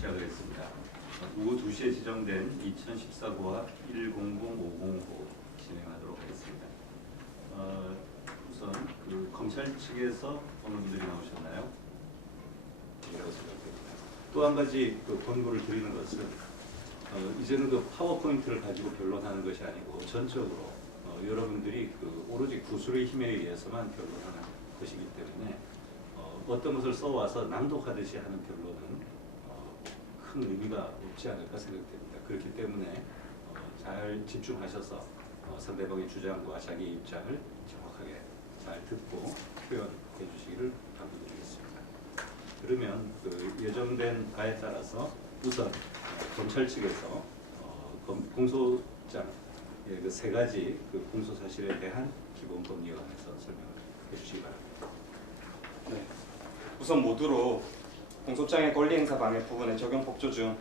시작을 했습니다. 오후 2시에 지정된 2014-9화 100505 진행하도록 하겠습니다. 우선 검찰 측에서 어느 분들이 나오셨나요? 또 한 가지 권고를 드리는 것은 이제는 파워포인트를 가지고 변론하는 것이 아니고 전적으로 여러분들이 오로지 구술의 힘에 의해서만 변론하는 것이기 때문에 어떤 것을 써와서 낭독하듯이 하는 변론은 큰 의미가 없지 않을까 생각됩니다. 그렇기 때문에 잘 집중하셔서 상대방의 주장과 자기 입장을 정확하게 잘 듣고 표현해 주시기를 당부드리겠습니다. 그러면 예정된 바에 따라서 우선 검찰 측에서 공소장 세 가지 공소 사실에 대한 기본 법리에 관해서 설명을 해주시기 바랍니다. 네. 우선 모두로 공소장의 권리행사 방해 부분의 적용 법조 중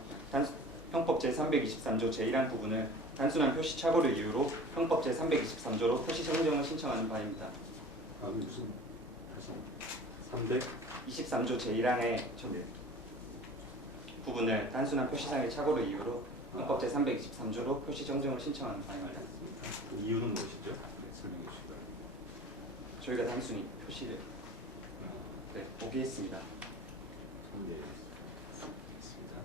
형법 제323조 제1항 부분을 단순한 표시 착오를 이유로 형법 제323조로 표시 정정을 신청하는 바입니다. 무슨 300? 23조 제1항의 부분을 단순한 표시상의 착오를 이유로 형법 제323조로 표시 정정을 신청하는 바입니다. 이유는 무엇이죠? 네, 설명해 주시기 바랍니다. 저희가 단순히 표시를 보기했습니다. 네, 알겠습니다.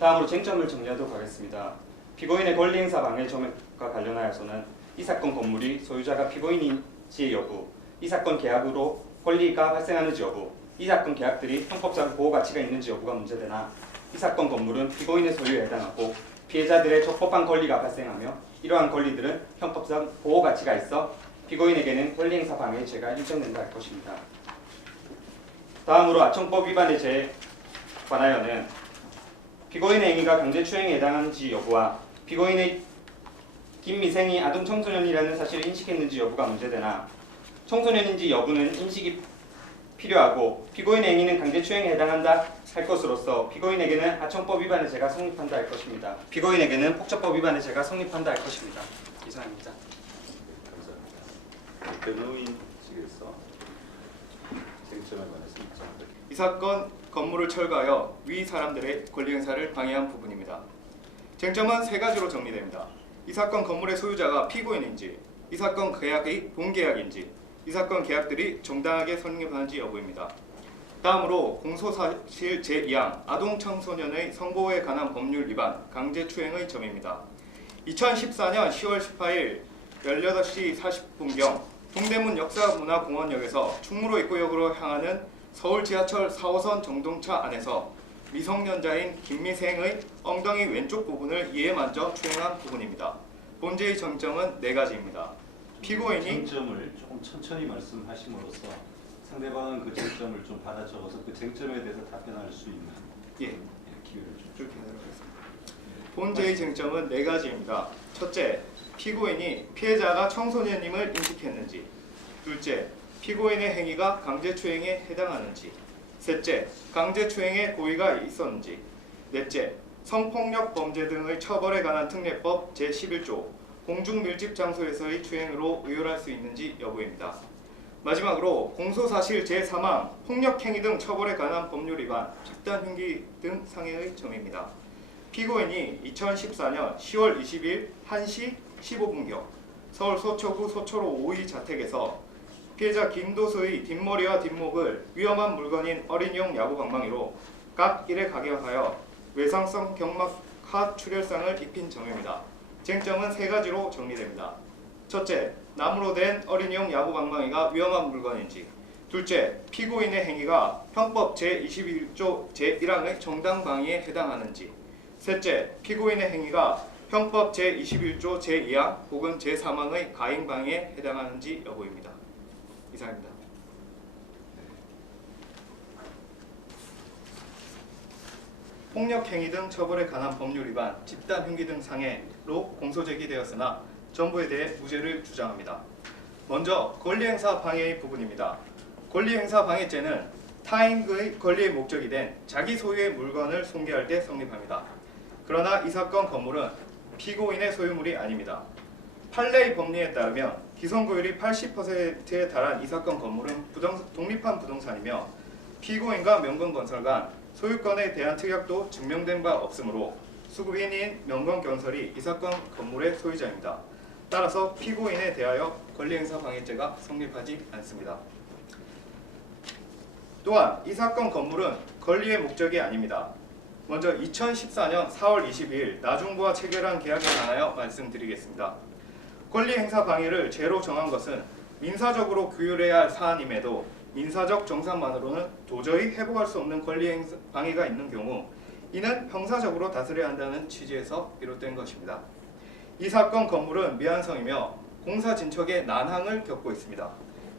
다음으로 쟁점을 정리하도록 하겠습니다. 피고인의 권리행사 방해 점과 관련하여서는 이 사건 건물이 소유자가 피고인인지 여부, 이 사건 계약으로 권리가 발생하는지 여부, 이 사건 계약들이 형법상 보호 가치가 있는지 여부가 문제되나 이 사건 건물은 피고인의 소유에 해당하고 피해자들의 적법한 권리가 발생하며 이러한 권리들은 형법상 보호 가치가 있어 피고인에게는 권리행사 방해의 죄가 인정된다 할 것입니다. 다음으로 아청법 위반의 죄에 관하여는 피고인의 행위가 강제추행에 해당하는지 여부와 피고인의 김미생이 아동 청소년이라는 사실을 인식했는지 여부가 문제되나 청소년인지 여부는 인식이 필요하고 피고인의 행위는 강제추행에 해당한다 할 것으로서 피고인에게는 아청법 위반의 죄가 성립한다 할 것입니다. 피고인에게는 폭처법 위반의 죄가 성립한다 할 것입니다. 이상입니다. 감사합니다. 변호인 측에서 쟁점에 관해서 이 사건 건물을 철거하여 위 사람들의 권리 행사를 방해한 부분입니다. 쟁점은 세 가지로 정리됩니다. 이 사건 건물의 소유자가 피고인인지, 이 사건 계약이 본계약인지, 이 사건 계약들이 정당하게 성립하는지 여부입니다. 다음으로 공소사실 제2항 아동 청소년의 성보호에 관한 법률 위반 강제추행의 점입니다. 2014년 10월 18일 18시 40분경 동대문 역사문화공원역에서 충무로 입구역으로 향하는 서울 지하철 4호선 정동차 안에서 미성년자인 김미생의 엉덩이 왼쪽 부분을 이에 만져 추행한 부분입니다. 본죄의 정점은 네 가지입니다. 피고인이 쟁점을 조금 천천히 말씀하심으로써 상대방은 그 쟁점을 좀 받아 적어서 그 쟁점에 대해서 답변할 수 있는 기회를 좀 하겠습니다. 본죄의 쟁점은 네 가지입니다. 첫째, 피고인이 피해자가 청소년임을 인식했는지. 둘째, 피고인의 행위가 강제추행에 해당하는지. 셋째, 강제추행의 고의가 있었는지. 넷째, 성폭력 범죄 등의 처벌에 관한 특례법 제11조 공중밀집장소에서의 추행으로 의율할 수 있는지 여부입니다. 마지막으로 공소사실 제3항 폭력행위 등 처벌에 관한 법률 위반, 집단흉기 등 상해의 점입니다. 피고인이 2014년 10월 20일 1시 15분경 서울 서초구 서초로 5위 자택에서 피해자 김도수의 뒷머리와 뒷목을 위험한 물건인 어린이용 야구 방망이로 각 1회 가격하여 외상성 경막 하 출혈상을 입힌 점입니다. 쟁점은 세 가지로 정리됩니다. 첫째, 나무로 된 어린이용 야구 방망이가 위험한 물건인지. 둘째, 피고인의 행위가 형법 제21조 제1항의 정당방위에 해당하는지. 셋째, 피고인의 행위가 형법 제21조 제2항 혹은 제3항의 가행방위에 해당하는지 여부입니다. 이상입니다. 폭력행위 등 처벌에 관한 법률 위반, 집단흉기 등 상해로 공소 제기되었으나 전부에 대해 무죄를 주장합니다. 먼저 권리행사 방해의 부분입니다. 권리행사 방해죄는 타인의 권리의 목적이 된 자기 소유의 물건을 손괴할 때 성립합니다. 그러나 이 사건 건물은 피고인의 소유물이 아닙니다. 판례의 법리에 따르면 기성고율이 80%에 달한 이 사건 건물은 독립한 부동산이며 피고인과 명건건설 간 소유권에 대한 특약도 증명된 바 없으므로 수급인인 명건건설이 이 사건 건물의 소유자입니다. 따라서 피고인에 대하여 권리행사 방해죄가 성립하지 않습니다. 또한 이 사건 건물은 권리의 목적이 아닙니다. 먼저 2014년 4월 22일 나중부와 체결한 계약에 관하여 말씀드리겠습니다. 권리행사 방해를 죄로 정한 것은 민사적으로 규율해야 할 사안임에도 민사적 정상만으로는 도저히 회복할 수 없는 권리행사 방해가 있는 경우 이는 형사적으로 다스려야 한다는 취지에서 비롯된 것입니다. 이 사건 건물은 미완성이며 공사 진척에 난항을 겪고 있습니다.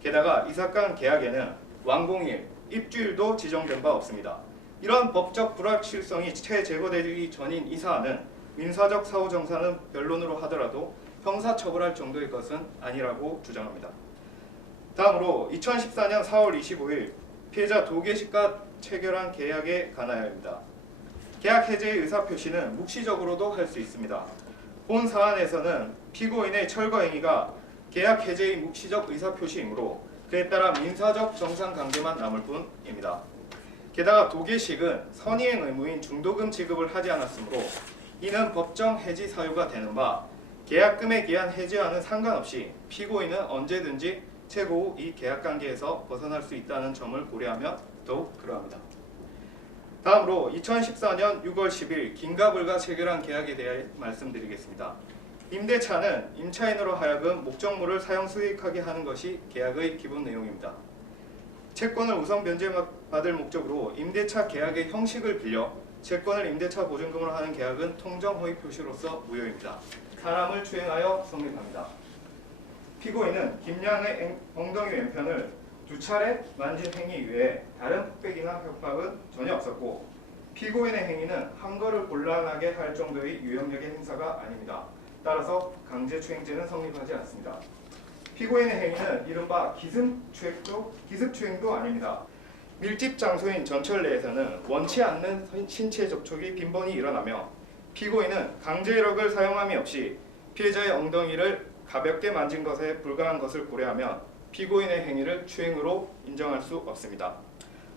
게다가 이 사건 계약에는 완공일, 입주일도 지정된 바 없습니다. 이런 법적 불확실성이 채 제거되기 전인 이 사안은 민사적 사후 정사는 변론으로 하더라도 형사 처벌할 정도의 것은 아니라고 주장합니다. 다음으로 2014년 4월 25일 피해자 도계식과 체결한 계약에 관하여입니다. 계약 해제의 의사표시는 묵시적으로도 할 수 있습니다. 본 사안에서는 피고인의 철거 행위가 계약 해제의 묵시적 의사표시이므로 그에 따라 민사적 정상 관계만 남을 뿐입니다. 게다가 도계식은 선의행 의무인 중도금 지급을 하지 않았으므로 이는 법정 해지 사유가 되는 바 계약금에 기한 해지와는 상관없이 피고인은 언제든지 최고 후 이 계약관계에서 벗어날 수 있다는 점을 고려하면 더욱 그러합니다. 다음으로 2014년 6월 10일 긴가불가 체결한 계약에 대해 말씀드리겠습니다. 임대차는 임차인으로 하여금 목적물을 사용 수익하게 하는 것이 계약의 기본 내용입니다. 채권을 우선 변제받을 목적으로 임대차 계약의 형식을 빌려 채권을 임대차 보증금으로 하는 계약은 통정 허위 표시로서 무효입니다. 사람을 추행하여 성립합니다. 피고인은 김양의 엉덩이 왼편을 2차례 만진 행위 외에 다른 흑백이나 협박은 전혀 없었고 피고인의 행위는 항거를 곤란하게 할 정도의 유형력의 행사가 아닙니다. 따라서 강제추행죄는 성립하지 않습니다. 피고인의 행위는 이른바 기습추행도 아닙니다. 밀집 장소인 전철 내에서는 원치 않는 신체 접촉이 빈번히 일어나며 피고인은 강제력을 사용함이 없이 피해자의 엉덩이를 가볍게 만진 것에 불과한 것을 고려하면 피고인의 행위를 추행으로 인정할 수 없습니다.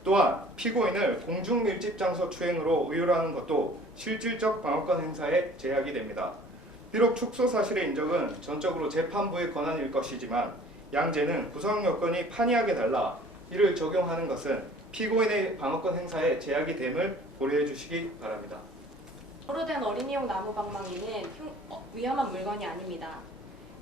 또한 피고인을 공중밀집 장소 추행으로 의율하는 것도 실질적 방어권 행사에 제약이 됩니다. 비록 축소 사실의 인정은 전적으로 재판부의 권한일 것이지만 양죄는 구성 요건이 판이하게 달라 이를 적용하는 것은 피고인의 방어권 행사에 제약이 됨을 고려해 주시기 바랍니다. 포로된 어린이용 나무 방망이는 위험한 물건이 아닙니다.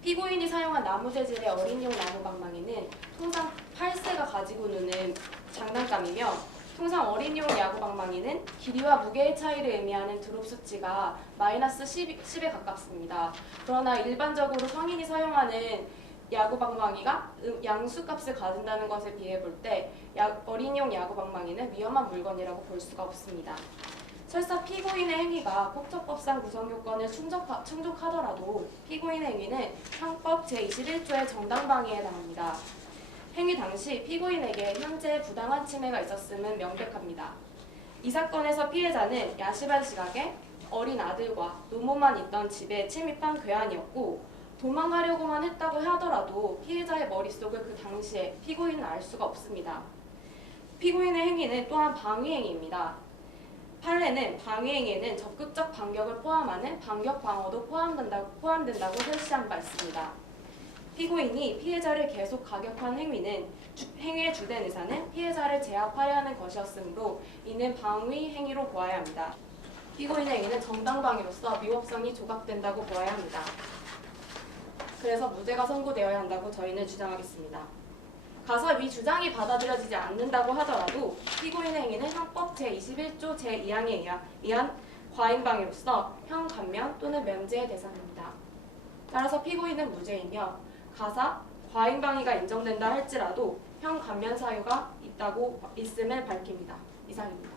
피고인이 사용한 나무 재질의 어린이용 나무 방망이는 통상 8세가 가지고 노는 장난감이며 통상 어린이용 야구 방망이는 길이와 무게의 차이를 의미하는 드롭 수치가 -10에 가깝습니다. 그러나 일반적으로 성인이 사용하는 야구 방망이가 양수값을 가진다는 것에 비해 볼 때 어린이용 야구 방망이는 위험한 물건이라고 볼 수가 없습니다. 설사 피고인의 행위가 폭처법상 구성 요건을 충족하더라도 피고인의 행위는 형법 제21조의 정당방위에 해당합니다. 행위 당시 피고인에게 현재 부당한 침해가 있었음은 명백합니다. 이 사건에서 피해자는 야심한 시각에 어린 아들과 노모만 있던 집에 침입한 괴한이었고 도망가려고만 했다고 하더라도 피해자의 머릿속을 그 당시에 피고인은 알 수가 없습니다. 피고인의 행위는 또한 방위행위입니다. 판례는 방위행위에는 적극적 반격을 포함하는 반격 방어도 포함된다고 설치한 바 있습니다. 피고인이 피해자를 계속 가격한 행위는 행위의 주된 의사는 피해자를 제압하려 하는 것이었으므로 이는 방위 행위로 보아야 합니다. 피고인의 행위는 정당방위로서 위법성이 조각된다고 보아야 합니다. 그래서 무죄가 선고되어야 한다고 저희는 주장하겠습니다. 가서 위 주장이 받아들여지지 않는다고 하더라도 피고인의 행위는 형법 제21조 제2항에 의한 과잉방위로서 형 감면 또는 면제의 대상입니다. 따라서 피고인은 무죄이며 가사 과잉방위가 인정된다 할지라도 형 감면 사유가 있음을 밝힙니다. 이상입니다.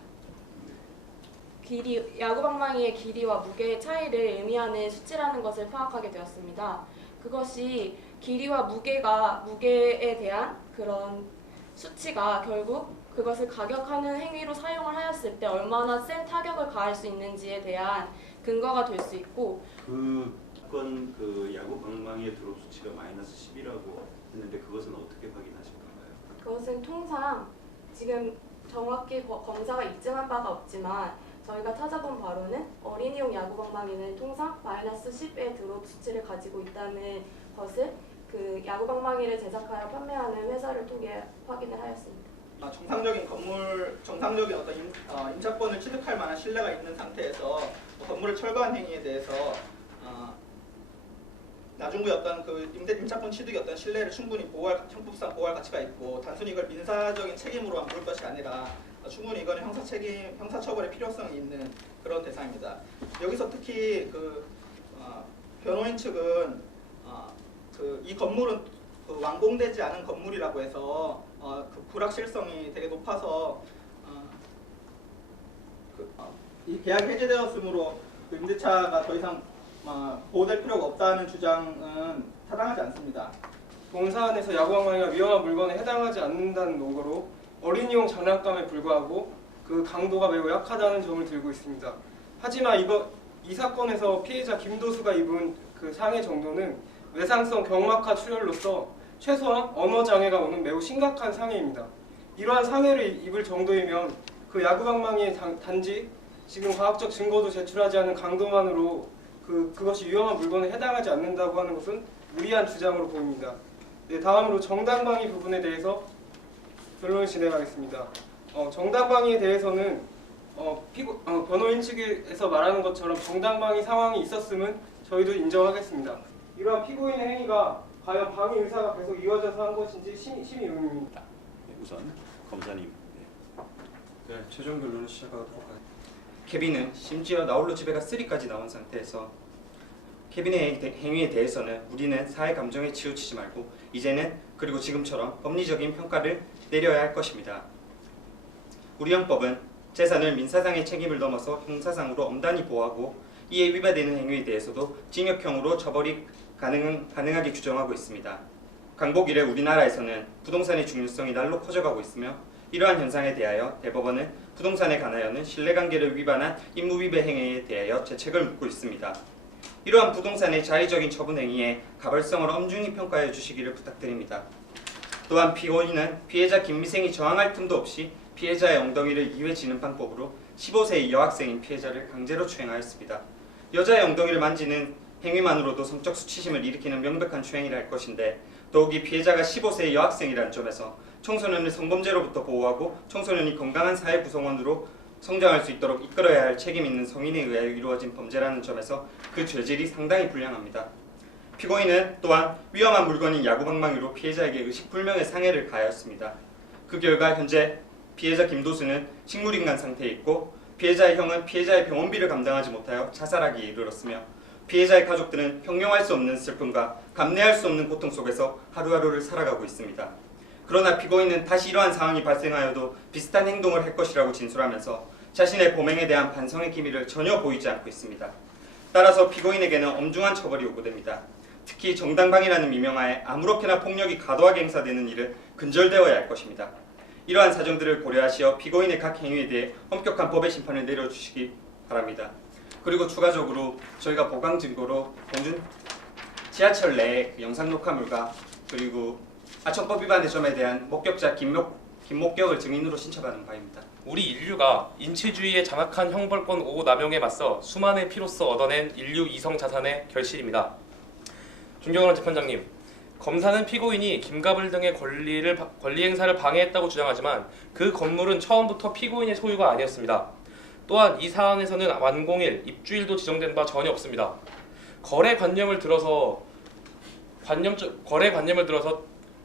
야구방망이의 길이와 무게의 차이를 의미하는 수치라는 것을 파악하게 되었습니다. 그것이 길이와 무게에 대한 그런 수치가 결국 그것을 가격하는 행위로 사용을 하였을 때 얼마나 센 타격을 가할 수 있는지에 대한 근거가 될 수 있고 그 야구 방망이의 드롭 수치가 -10이라고 했는데 그것은 어떻게 확인하신 건가요? 그것은 통상 지금 정확히 검사가 입증한 바가 없지만 저희가 찾아본 바로는 어린이용 야구 방망이는 통상 -10의 드롭 수치를 가지고 있다는 것을 그 야구 방망이를 제작하여 판매하는 회사를 통해 확인을 하였습니다. 정상적인 어떤 임차권을 취득할 만한 신뢰가 있는 상태에서 건물을 철거한 행위에 대해서 나중에 어떤 그 임차권 취득의 어떤 신뢰를 충분히 형법상 보호할 가치가 있고 단순히 이걸 민사적인 책임으로만 볼 것이 아니라 충분히 이거는 형사처벌의 필요성이 있는 그런 대상입니다. 여기서 특히 변호인 측은 이 건물은 완공되지 않은 건물이라고 해서 그 불확실성이 되게 높아서 이 계약이 해제되었으므로 그 임대차가 더 이상 보호될 필요가 없다는 주장은 타당하지 않습니다. 동사안에서 야구방망이가 위험한 물건에 해당하지 않는다는 논거로 어린이용 장난감에 불과하고 그 강도가 매우 약하다는 점을 들고 있습니다. 하지만 이 사건에서 피해자 김도수가 입은 그 상해 정도는 외상성 경막하 출혈로서 최소한 언어 장애가 오는 매우 심각한 상해입니다. 이러한 상해를 입을 정도이면 그 야구방망이의 단지 지금 과학적 증거도 제출하지 않은 강도만으로 그것이 위험한 물건에 해당하지 않는다고 하는 것은 무리한 주장으로 보입니다. 네, 다음으로 정당방위 부분에 대해서 변론을 진행하겠습니다. 정당방위에 대해서는 변호인 측에서 말하는 것처럼 정당방위 상황이 있었음은 저희도 인정하겠습니다. 이러한 피고인의 행위가 과연 방위 의사가 계속 이어져서 한 것인지 심히 의문입니다. 네, 우선 검사님. 네, 최종 변론을 시작하도록 하겠습니다. 케빈은 심지어 나홀로 집에 가 3까지 나온 상태에서 케빈의 행위에 대해서는 우리는 사회 감정에 치우치지 말고 이제는 그리고 지금처럼 법리적인 평가를 내려야 할 것입니다. 우리 헌법은 재산을 민사상의 책임을 넘어서 형사상으로 엄단히 보호하고 이에 위반되는 행위에 대해서도 징역형으로 처벌이 가능하게 규정하고 있습니다. 강복 이래 우리나라에서는 부동산의 중요성이 날로 커져가고 있으며 이러한 현상에 대하여 대법원은 부동산에 관하여는 신뢰관계를 위반한 임무위배 행위에 대하여 죄책을 묻고 있습니다. 이러한 부동산의 자의적인 처분 행위에 가벌성을 엄중히 평가해 주시기를 부탁드립니다. 또한 피고인은 피해자 김미생이 저항할 틈도 없이 피해자의 엉덩이를 2회 지는 방법으로 15세의 여학생인 피해자를 강제로 추행하였습니다. 여자의 엉덩이를 만지는 행위만으로도 성적 수치심을 일으키는 명백한 추행이라 할 것인데 더욱이 피해자가 15세의 여학생이라는 점에서 청소년을 성범죄로부터 보호하고 청소년이 건강한 사회 구성원으로 성장할 수 있도록 이끌어야 할 책임 있는 성인에 의하여 이루어진 범죄라는 점에서 그 죄질이 상당히 불량합니다. 피고인은 또한 위험한 물건인 야구방망이로 피해자에게 의식불명의 상해를 가하였습니다. 그 결과 현재 피해자 김도수는 식물인간 상태에 있고 피해자의 형은 피해자의 병원비를 감당하지 못하여 자살하기에 이르렀으며 피해자의 가족들은 형용할 수 없는 슬픔과 감내할 수 없는 고통 속에서 하루하루를 살아가고 있습니다. 그러나 피고인은 다시 이러한 상황이 발생하여도 비슷한 행동을 할 것이라고 진술하면서 자신의 범행에 대한 반성의 기미를 전혀 보이지 않고 있습니다. 따라서 피고인에게는 엄중한 처벌이 요구됩니다. 특히 정당방위라는 미명하에 아무렇게나 폭력이 과도하게 행사되는 일은 근절되어야 할 것입니다. 이러한 사정들을 고려하시어 피고인의 각 행위에 대해 엄격한 법의 심판을 내려주시기 바랍니다. 그리고 추가적으로 저희가 보강 증거로 공준 지하철 내 영상 녹화물과 그리고 아청법 위반의 점에 대한 목격자 김목격을 증인으로 신청하는 바입니다. 우리 인류가 인치주의의 장악한 형벌권 오고 남용에 맞서 수많은 피로써 얻어낸 인류 이성 자산의 결실입니다. 존경하는 재판장님, 검사는 피고인이 김가불 등의 권리 행사를 방해했다고 주장하지만 그 건물은 처음부터 피고인의 소유가 아니었습니다. 또한 이 사안에서는 완공일, 입주일도 지정된 바 전혀 없습니다. 거래 관념을 들어서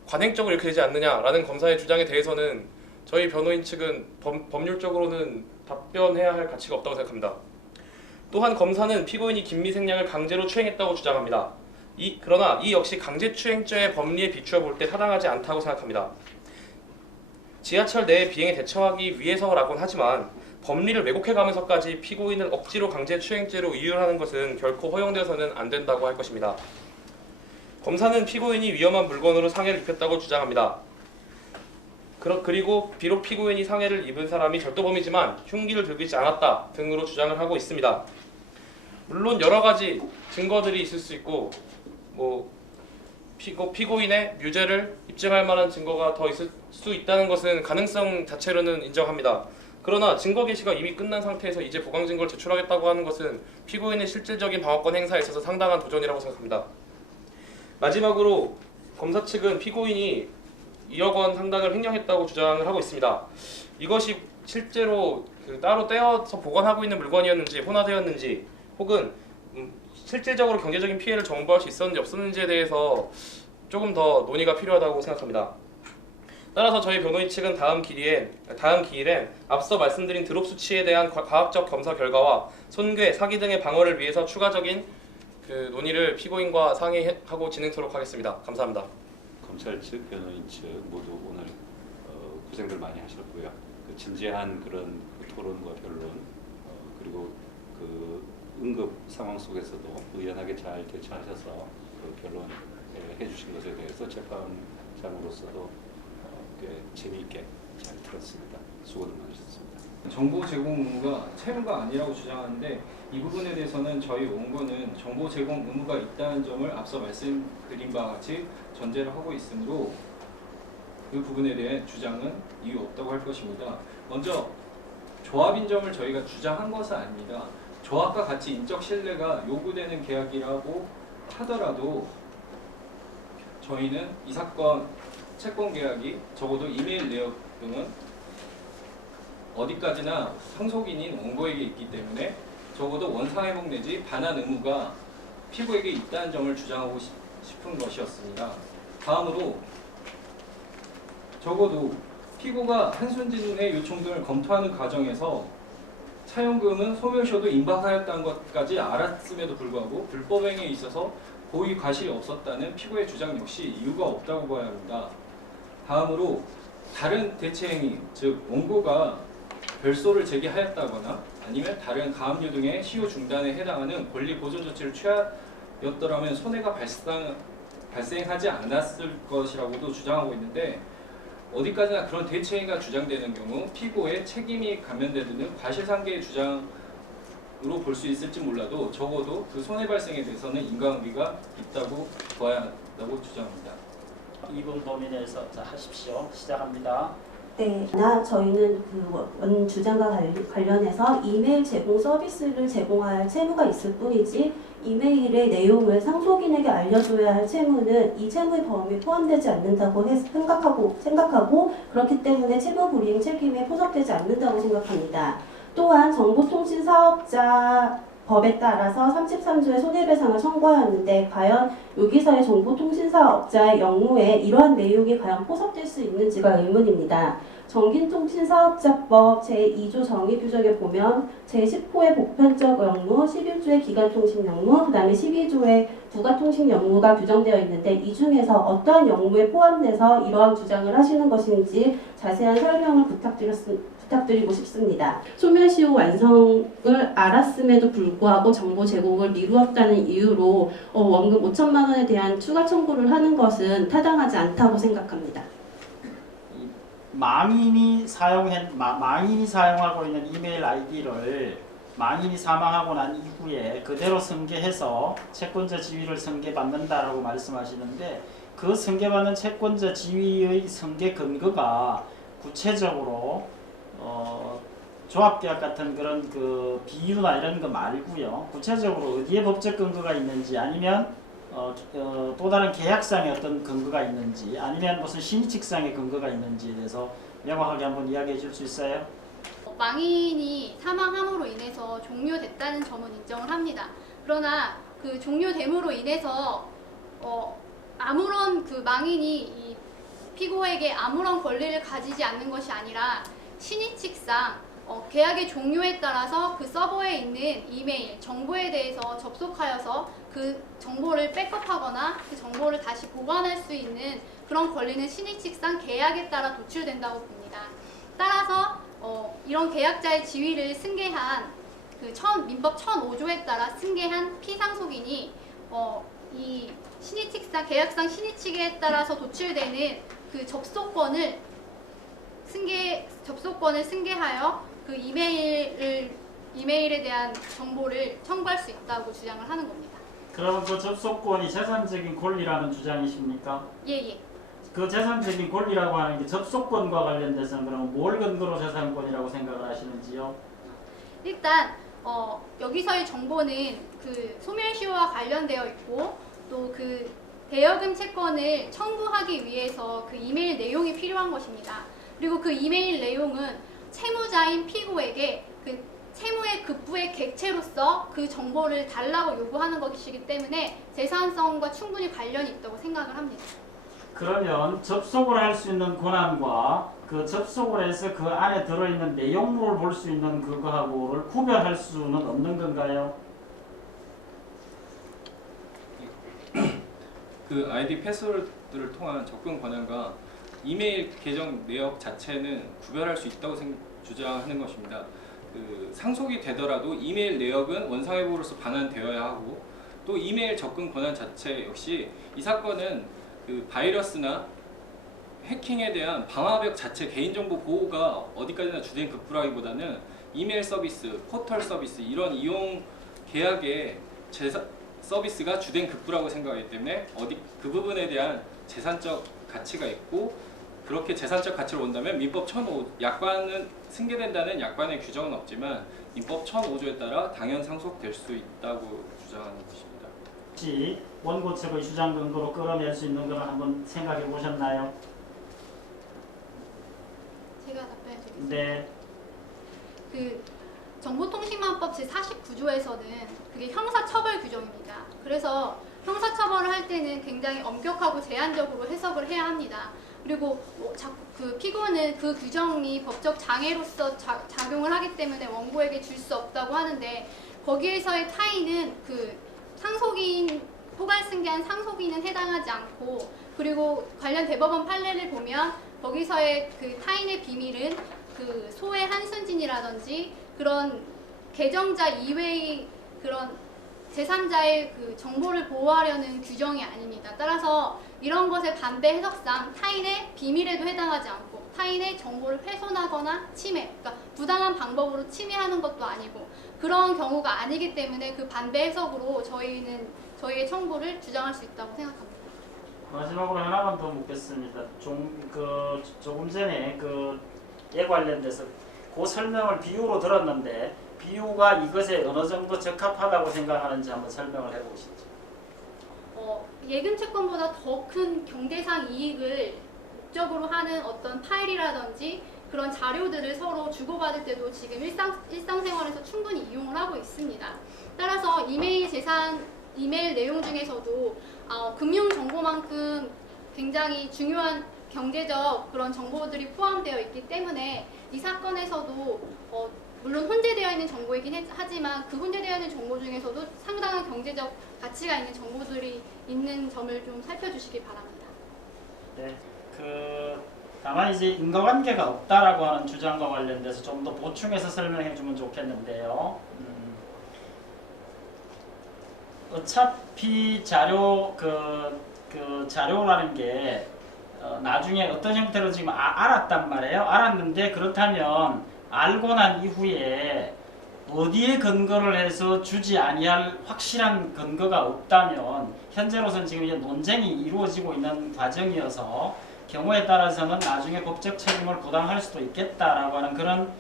관행적으로 이렇게 되지 않느냐라는 검사의 주장에 대해서는 저희 변호인 측은 법률적으로는 답변해야 할 가치가 없다고 생각합니다. 또한 검사는 피고인이 김미생 양을 강제로 추행했다고 주장합니다. 그러나 이 역시 강제추행죄의 법리에 비추어 볼 때 타당하지 않다고 생각합니다. 지하철 내의 비행에 대처하기 위해서라고는 하지만 법리를 왜곡해가면서까지 피고인을 억지로 강제추행죄로 이유하는 것은 결코 허용되어서는 안 된다고 할 것입니다. 검사는 피고인이 위험한 물건으로 상해를 입혔다고 주장합니다. 그리고 비록 피고인이 상해를 입은 사람이 절도범이지만 흉기를 들고 있지 않았다 등으로 주장을 하고 있습니다. 물론 여러 가지 증거들이 있을 수 있고 피고인의 유죄를 입증할 만한 증거가 더 있을 수 있다는 것은 가능성 자체로는 인정합니다. 그러나 증거 개시가 이미 끝난 상태에서 이제 보강 증거를 제출하겠다고 하는 것은 피고인의 실질적인 방어권 행사에 있어서 상당한 도전이라고 생각합니다. 마지막으로 검사 측은 피고인이 2억 원 상당을 횡령했다고 주장을 하고 있습니다. 이것이 실제로 따로 떼어서 보관하고 있는 물건이었는지 혼화되었는지 혹은 실질적으로 경제적인 피해를 정보할 수 있었는지 없었는지에 대해서 조금 더 논의가 필요하다고 생각합니다. 따라서 저희 변호인 측은 다음 기일에 앞서 말씀드린 드롭 수치에 대한 과학적 검사 결과와 손괴, 사기 등의 방어를 위해서 추가적인 논의를 피고인과 상의하고 진행토록 하겠습니다. 감사합니다. 검찰 측, 변호인 측 모두 오늘 고생들 많이 하셨고요. 진지한 그런 토론과 변론 그리고 응급 상황 속에서도 의연하게 잘 대처하셔서 변론해 주신 것에 대해서 재판장으로서도 꽤 재미있게 잘 들었습니다. 수고들 많으셨습니다. 정보 제공 의무가 채무가 아니라고 주장하는데 이 부분에 대해서는 저희 원고는 정보 제공 의무가 있다는 점을 앞서 말씀드린 바와 같이 전제를 하고 있으므로 그 부분에 대한 주장은 이유 없다고 할 것입니다. 먼저 조합인 점을 저희가 주장한 것은 아닙니다. 조합과 같이 인적 신뢰가 요구되는 계약이라고 하더라도 저희는 이 사건 채권 계약이 적어도 이메일 내역은 어디까지나 상속인인 원고에게 있기 때문에 적어도 원상회복 내지 반환 의무가 피고에게 있다는 점을 주장하고 싶은 것이었습니다. 다음으로 적어도 피고가 한순진의 요청 등을 검토하는 과정에서 차용금은 소멸시효도 임박하였다는 것까지 알았음에도 불구하고 불법행위에 있어서 고의 과실이 없었다는 피고의 주장 역시 이유가 없다고 봐야 합니다. 다음으로 다른 대체행위, 즉 원고가 별소를 제기하였다거나 아니면 다른 가압류 등의 시효 중단에 해당하는 권리 보존 조치를 취하였더라면 손해가 발생하지 않았을 것이라고도 주장하고 있는데 어디까지나 그런 대체행위가 주장되는 경우 피고의 책임이 감면되는 과실상계의 주장으로 볼 수 있을지 몰라도 적어도 그 손해 발생에 대해서는 인과관계가 있다고 봐야 한다고 주장합니다. 2분 범위내에서 자, 하십시오. 시작합니다. 네, 저희는 그 원 주장과 관련해서 이메일 제공 서비스를 제공할 채무가 있을 뿐이지 이메일의 내용을 상속인에게 알려줘야 할 채무는 이 채무의 범위에 포함되지 않는다고 생각하고 그렇기 때문에 채무 불이행 책임에 포섭되지 않는다고 생각합니다. 또한 정보통신사업자 법에 따라서 33조의 손해배상을 청구하였는데 과연 여기서의 정보통신사업자의 영무에 이러한 내용이 과연 포섭될 수 있는지가 의문입니다. 전기통신사업자법 제2조 정의규정에 보면 제10호의 보편적 영무, 11조의 기간통신 영무, 그 다음에 12조의 부가통신 영무가 규정되어 있는데 이 중에서 어떠한 영무에 포함돼서 이러한 주장을 하시는 것인지 자세한 설명을 부탁드리고 싶습니다. 소멸시효 완성을 알았음에도 불구하고 정보 제공을 미루었다는 이유로 원금 5천만 원에 대한 추가 청구를 하는 것은 타당하지 않다고 생각합니다. 망인이 사용하고 있는 이메일 아이디를 망인이 사망하고 난 이후에 그대로 승계해서 채권자 지위를 승계받는다라고 말씀하시는데 그 승계받는 채권자 지위의 승계 근거가 구체적으로 조합계약 같은 그런 그 비유나 이런 거 말고요. 구체적으로 어디에 법적 근거가 있는지 아니면 또 다른 계약상의 어떤 근거가 있는지 아니면 무슨 신의칙상의 근거가 있는지에 대해서 명확하게 한번 이야기해 줄 수 있어요? 망인이 사망함으로 인해서 종료됐다는 점은 인정을 합니다. 그러나 그 종료됨으로 인해서 아무런 그 망인이 이 피고에게 아무런 권리를 가지지 않는 것이 아니라 신의칙상 계약의 종료에 따라서 그 서버에 있는 이메일, 정보에 대해서 접속하여서 그 정보를 백업하거나 그 정보를 다시 보관할 수 있는 그런 권리는 신의칙상 계약에 따라 도출된다고 봅니다. 따라서 이런 계약자의 지위를 승계한 그 민법 1005조에 따라 승계한 피상속인이 이 신의칙상 계약상 신의칙에 따라서 도출되는 그 접속권을 승계하여 그 이메일에 대한 정보를 청구할 수 있다고 주장을 하는 겁니다. 그러면 그 접속권이 재산적인 권리라는 주장이십니까? 예예. 그 재산적인 권리라고 하는 게 접속권과 관련돼서는 그러면 뭘 근거로 재산권이라고 생각을 하시는지요? 일단 여기서의 정보는 그 소멸시효와 관련되어 있고 또 그 대여금 채권을 청구하기 위해서 그 이메일 내용이 필요한 것입니다. 그리고 그 이메일 내용은 채무자인 피고에게 그 채무의 급부의 객체로서 그 정보를 달라고 요구하는 것이기 때문에 재산성과 충분히 관련이 있다고 생각을 합니다. 그러면 접속을 할 수 있는 권한과 그 접속을 해서 그 안에 들어있는 내용물을 볼 수 있는 그거하고를 구별할 수는 없는 건가요? 그 아이디 패스워드를 통한 접근 권한과 이메일 계정 내역 자체는 구별할 수 있다고 주장하는 것입니다. 그 상속이 되더라도 이메일 내역은 원상회복으로서 반환되어야 하고 또 이메일 접근 권한 자체 역시 이 사건은 그 바이러스나 해킹에 대한 방화벽 자체 개인정보 보호가 어디까지나 주된 급부라기보다는 이메일 서비스, 포털 서비스 이런 이용 계약의 서비스가 주된 급부라고 생각하기 때문에 그 부분에 대한 재산적 가치가 있고 그렇게 재산적 가치를 본다면 민법 1005 약관은 승계된다는 약관의 규정은 없지만 민법 1005조에 따라 당연 상속될 수 있다고 주장하는 것입니다. 혹시 원고 측의 주장 근거로 끌어낼 수 있는 걸 한번 생각해 보셨나요? 제가 답변해 드리겠습니다. 네. 그 정보통신망법 제49조에서는 그게 형사처벌 규정입니다. 그래서 형사처벌을 할 때는 굉장히 엄격하고 제한적으로 해석을 해야 합니다. 그리고 그 피고는 그 규정이 법적 장애로서 작용을 하기 때문에 원고에게 줄 수 없다고 하는데 거기에서의 타인은 그 상속인 포괄승계한 상속인은 해당하지 않고 그리고 관련 대법원 판례를 보면 거기서의 그 타인의 비밀은 그 소의 한순진이라든지 그런 계정자 이외의 그런 제3자의 그 정보를 보호하려는 규정이 아닙니다. 따라서 이런 것의 반대 해석상 타인의 비밀에도 해당하지 않고 타인의 정보를 훼손하거나 침해, 그러니까 부당한 방법으로 침해하는 것도 아니고 그런 경우가 아니기 때문에 그 반대 해석으로 저희는 저희의 청구를 주장할 수 있다고 생각합니다. 마지막으로 하나만 더 묻겠습니다. 조금 전에 그에 관련돼서 그 설명을 비유로 들었는데 비유가 이것에 어느 정도 적합하다고 생각하는지 한번 설명을 해보시죠. 예금 채권보다 더 큰 경제상 이익을 목적으로 하는 어떤 파일이라든지 그런 자료들을 서로 주고받을 때도 지금 일상생활에서 충분히 이용을 하고 있습니다. 따라서 이메일 내용 중에서도 금융 정보만큼 굉장히 중요한 경제적 그런 정보들이 포함되어 있기 때문에 이 사건에서도 물론 혼재되어 있는 정보이긴 하지만 그 혼재되어 있는 정보 중에서도 상당한 경제적 가치가 있는 정보들이 있는 점을 좀 살펴주시기 바랍니다. 네, 다만 이제 인과관계가 없다라고 하는 주장과 관련돼서 좀 더 보충해서 설명해주면 좋겠는데요. 어차피 자료 자료라는 게 나중에 어떤 형태로 지금 알았단 말이에요. 알았는데 그렇다면 알고 난 이후에 어디에 근거를 해서 주지 아니할 확실한 근거가 없다면 현재로서는 지금 이제 논쟁이 이루어지고 있는 과정이어서 경우에 따라서는 나중에 법적 책임을 부담할 수도 있겠다라고 하는 그런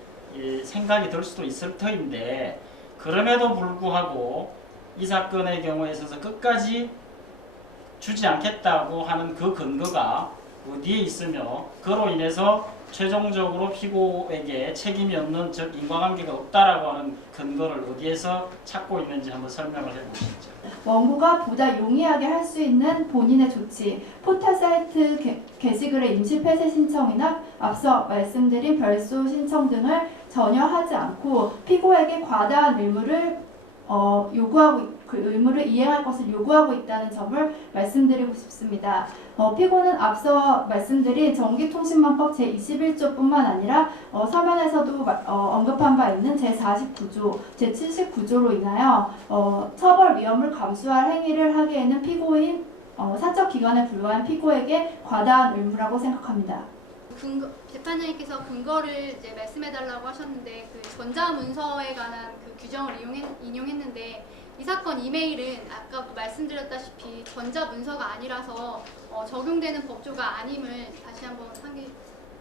생각이 들 수도 있을 터인데 그럼에도 불구하고 이 사건의 경우에 있어서 끝까지 주지 않겠다고 하는 그 근거가 어디에 있으며 그로 인해서 최종적으로 피고에게 책임이 없는 즉 인과관계가 없다라고 하는 근거를 어디에서 찾고 있는지 한번 설명을 해보시죠. 원고가 보다 용이하게 할 수 있는 본인의 조치, 포털 사이트 게시글의 임시 폐쇄 신청이나 앞서 말씀드린 별도 신청 등을 전혀 하지 않고 피고에게 과다한 의무를 의무를 이행할 것을 요구하고 있다는 점을 말씀드리고 싶습니다. 피고는 앞서 말씀드린 전기통신망법 제21조뿐만 아니라 서면에서도 언급한 바 있는 제49조, 제79조로 인하여 처벌 위험을 감수할 행위를 하기에는 피고인 사적 기관에 불과한 피고에게 과다한 의무라고 생각합니다. 재판장님께서 근거를 이제 말씀해달라고 하셨는데 그 전자문서에 관한 그 규정을 인용했는데 이 사건 이메일은 아까도 말씀드렸다시피 전자문서가 아니라서 적용되는 법조가 아님을 다시 한번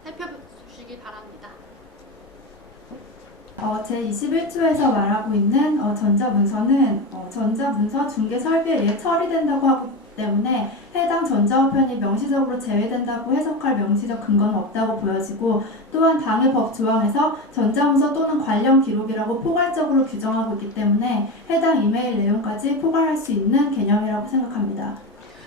살펴주시기 바랍니다. 제21조에서 말하고 있는 전자문서는 전자문서 중개 설비에 의해 처리된다고 하기 때문에 해당 전자우편이 명시적으로 제외된다고 해석할 명시적 근거는 없다고 보여지고, 또한 당의 법 조항에서 전자문서 또는 관련 기록이라고 포괄적으로 규정하고 있기 때문에 해당 이메일 내용까지 포괄할 수 있는 개념이라고 생각합니다.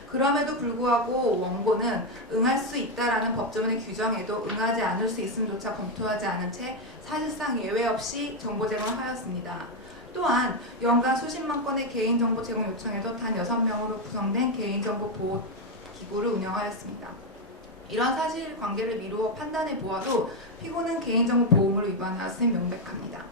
그럼에도 불구하고 원고는 응할 수 있다라는 법조문의 규정에도 응하지 않을 수 있음조차 검토하지 않은 채 사실상 예외 없이 정보 제공을 하였습니다. 또한 연간 수십만 건의 개인정보 제공 요청에도 단 6명으로 구성된 개인정보 보호 기구를 운영하였습니다. 이러한 사실관계를 미루어 판단해 보아도 피고는 개인정보 보호물을 위반하였음이 명백합니다.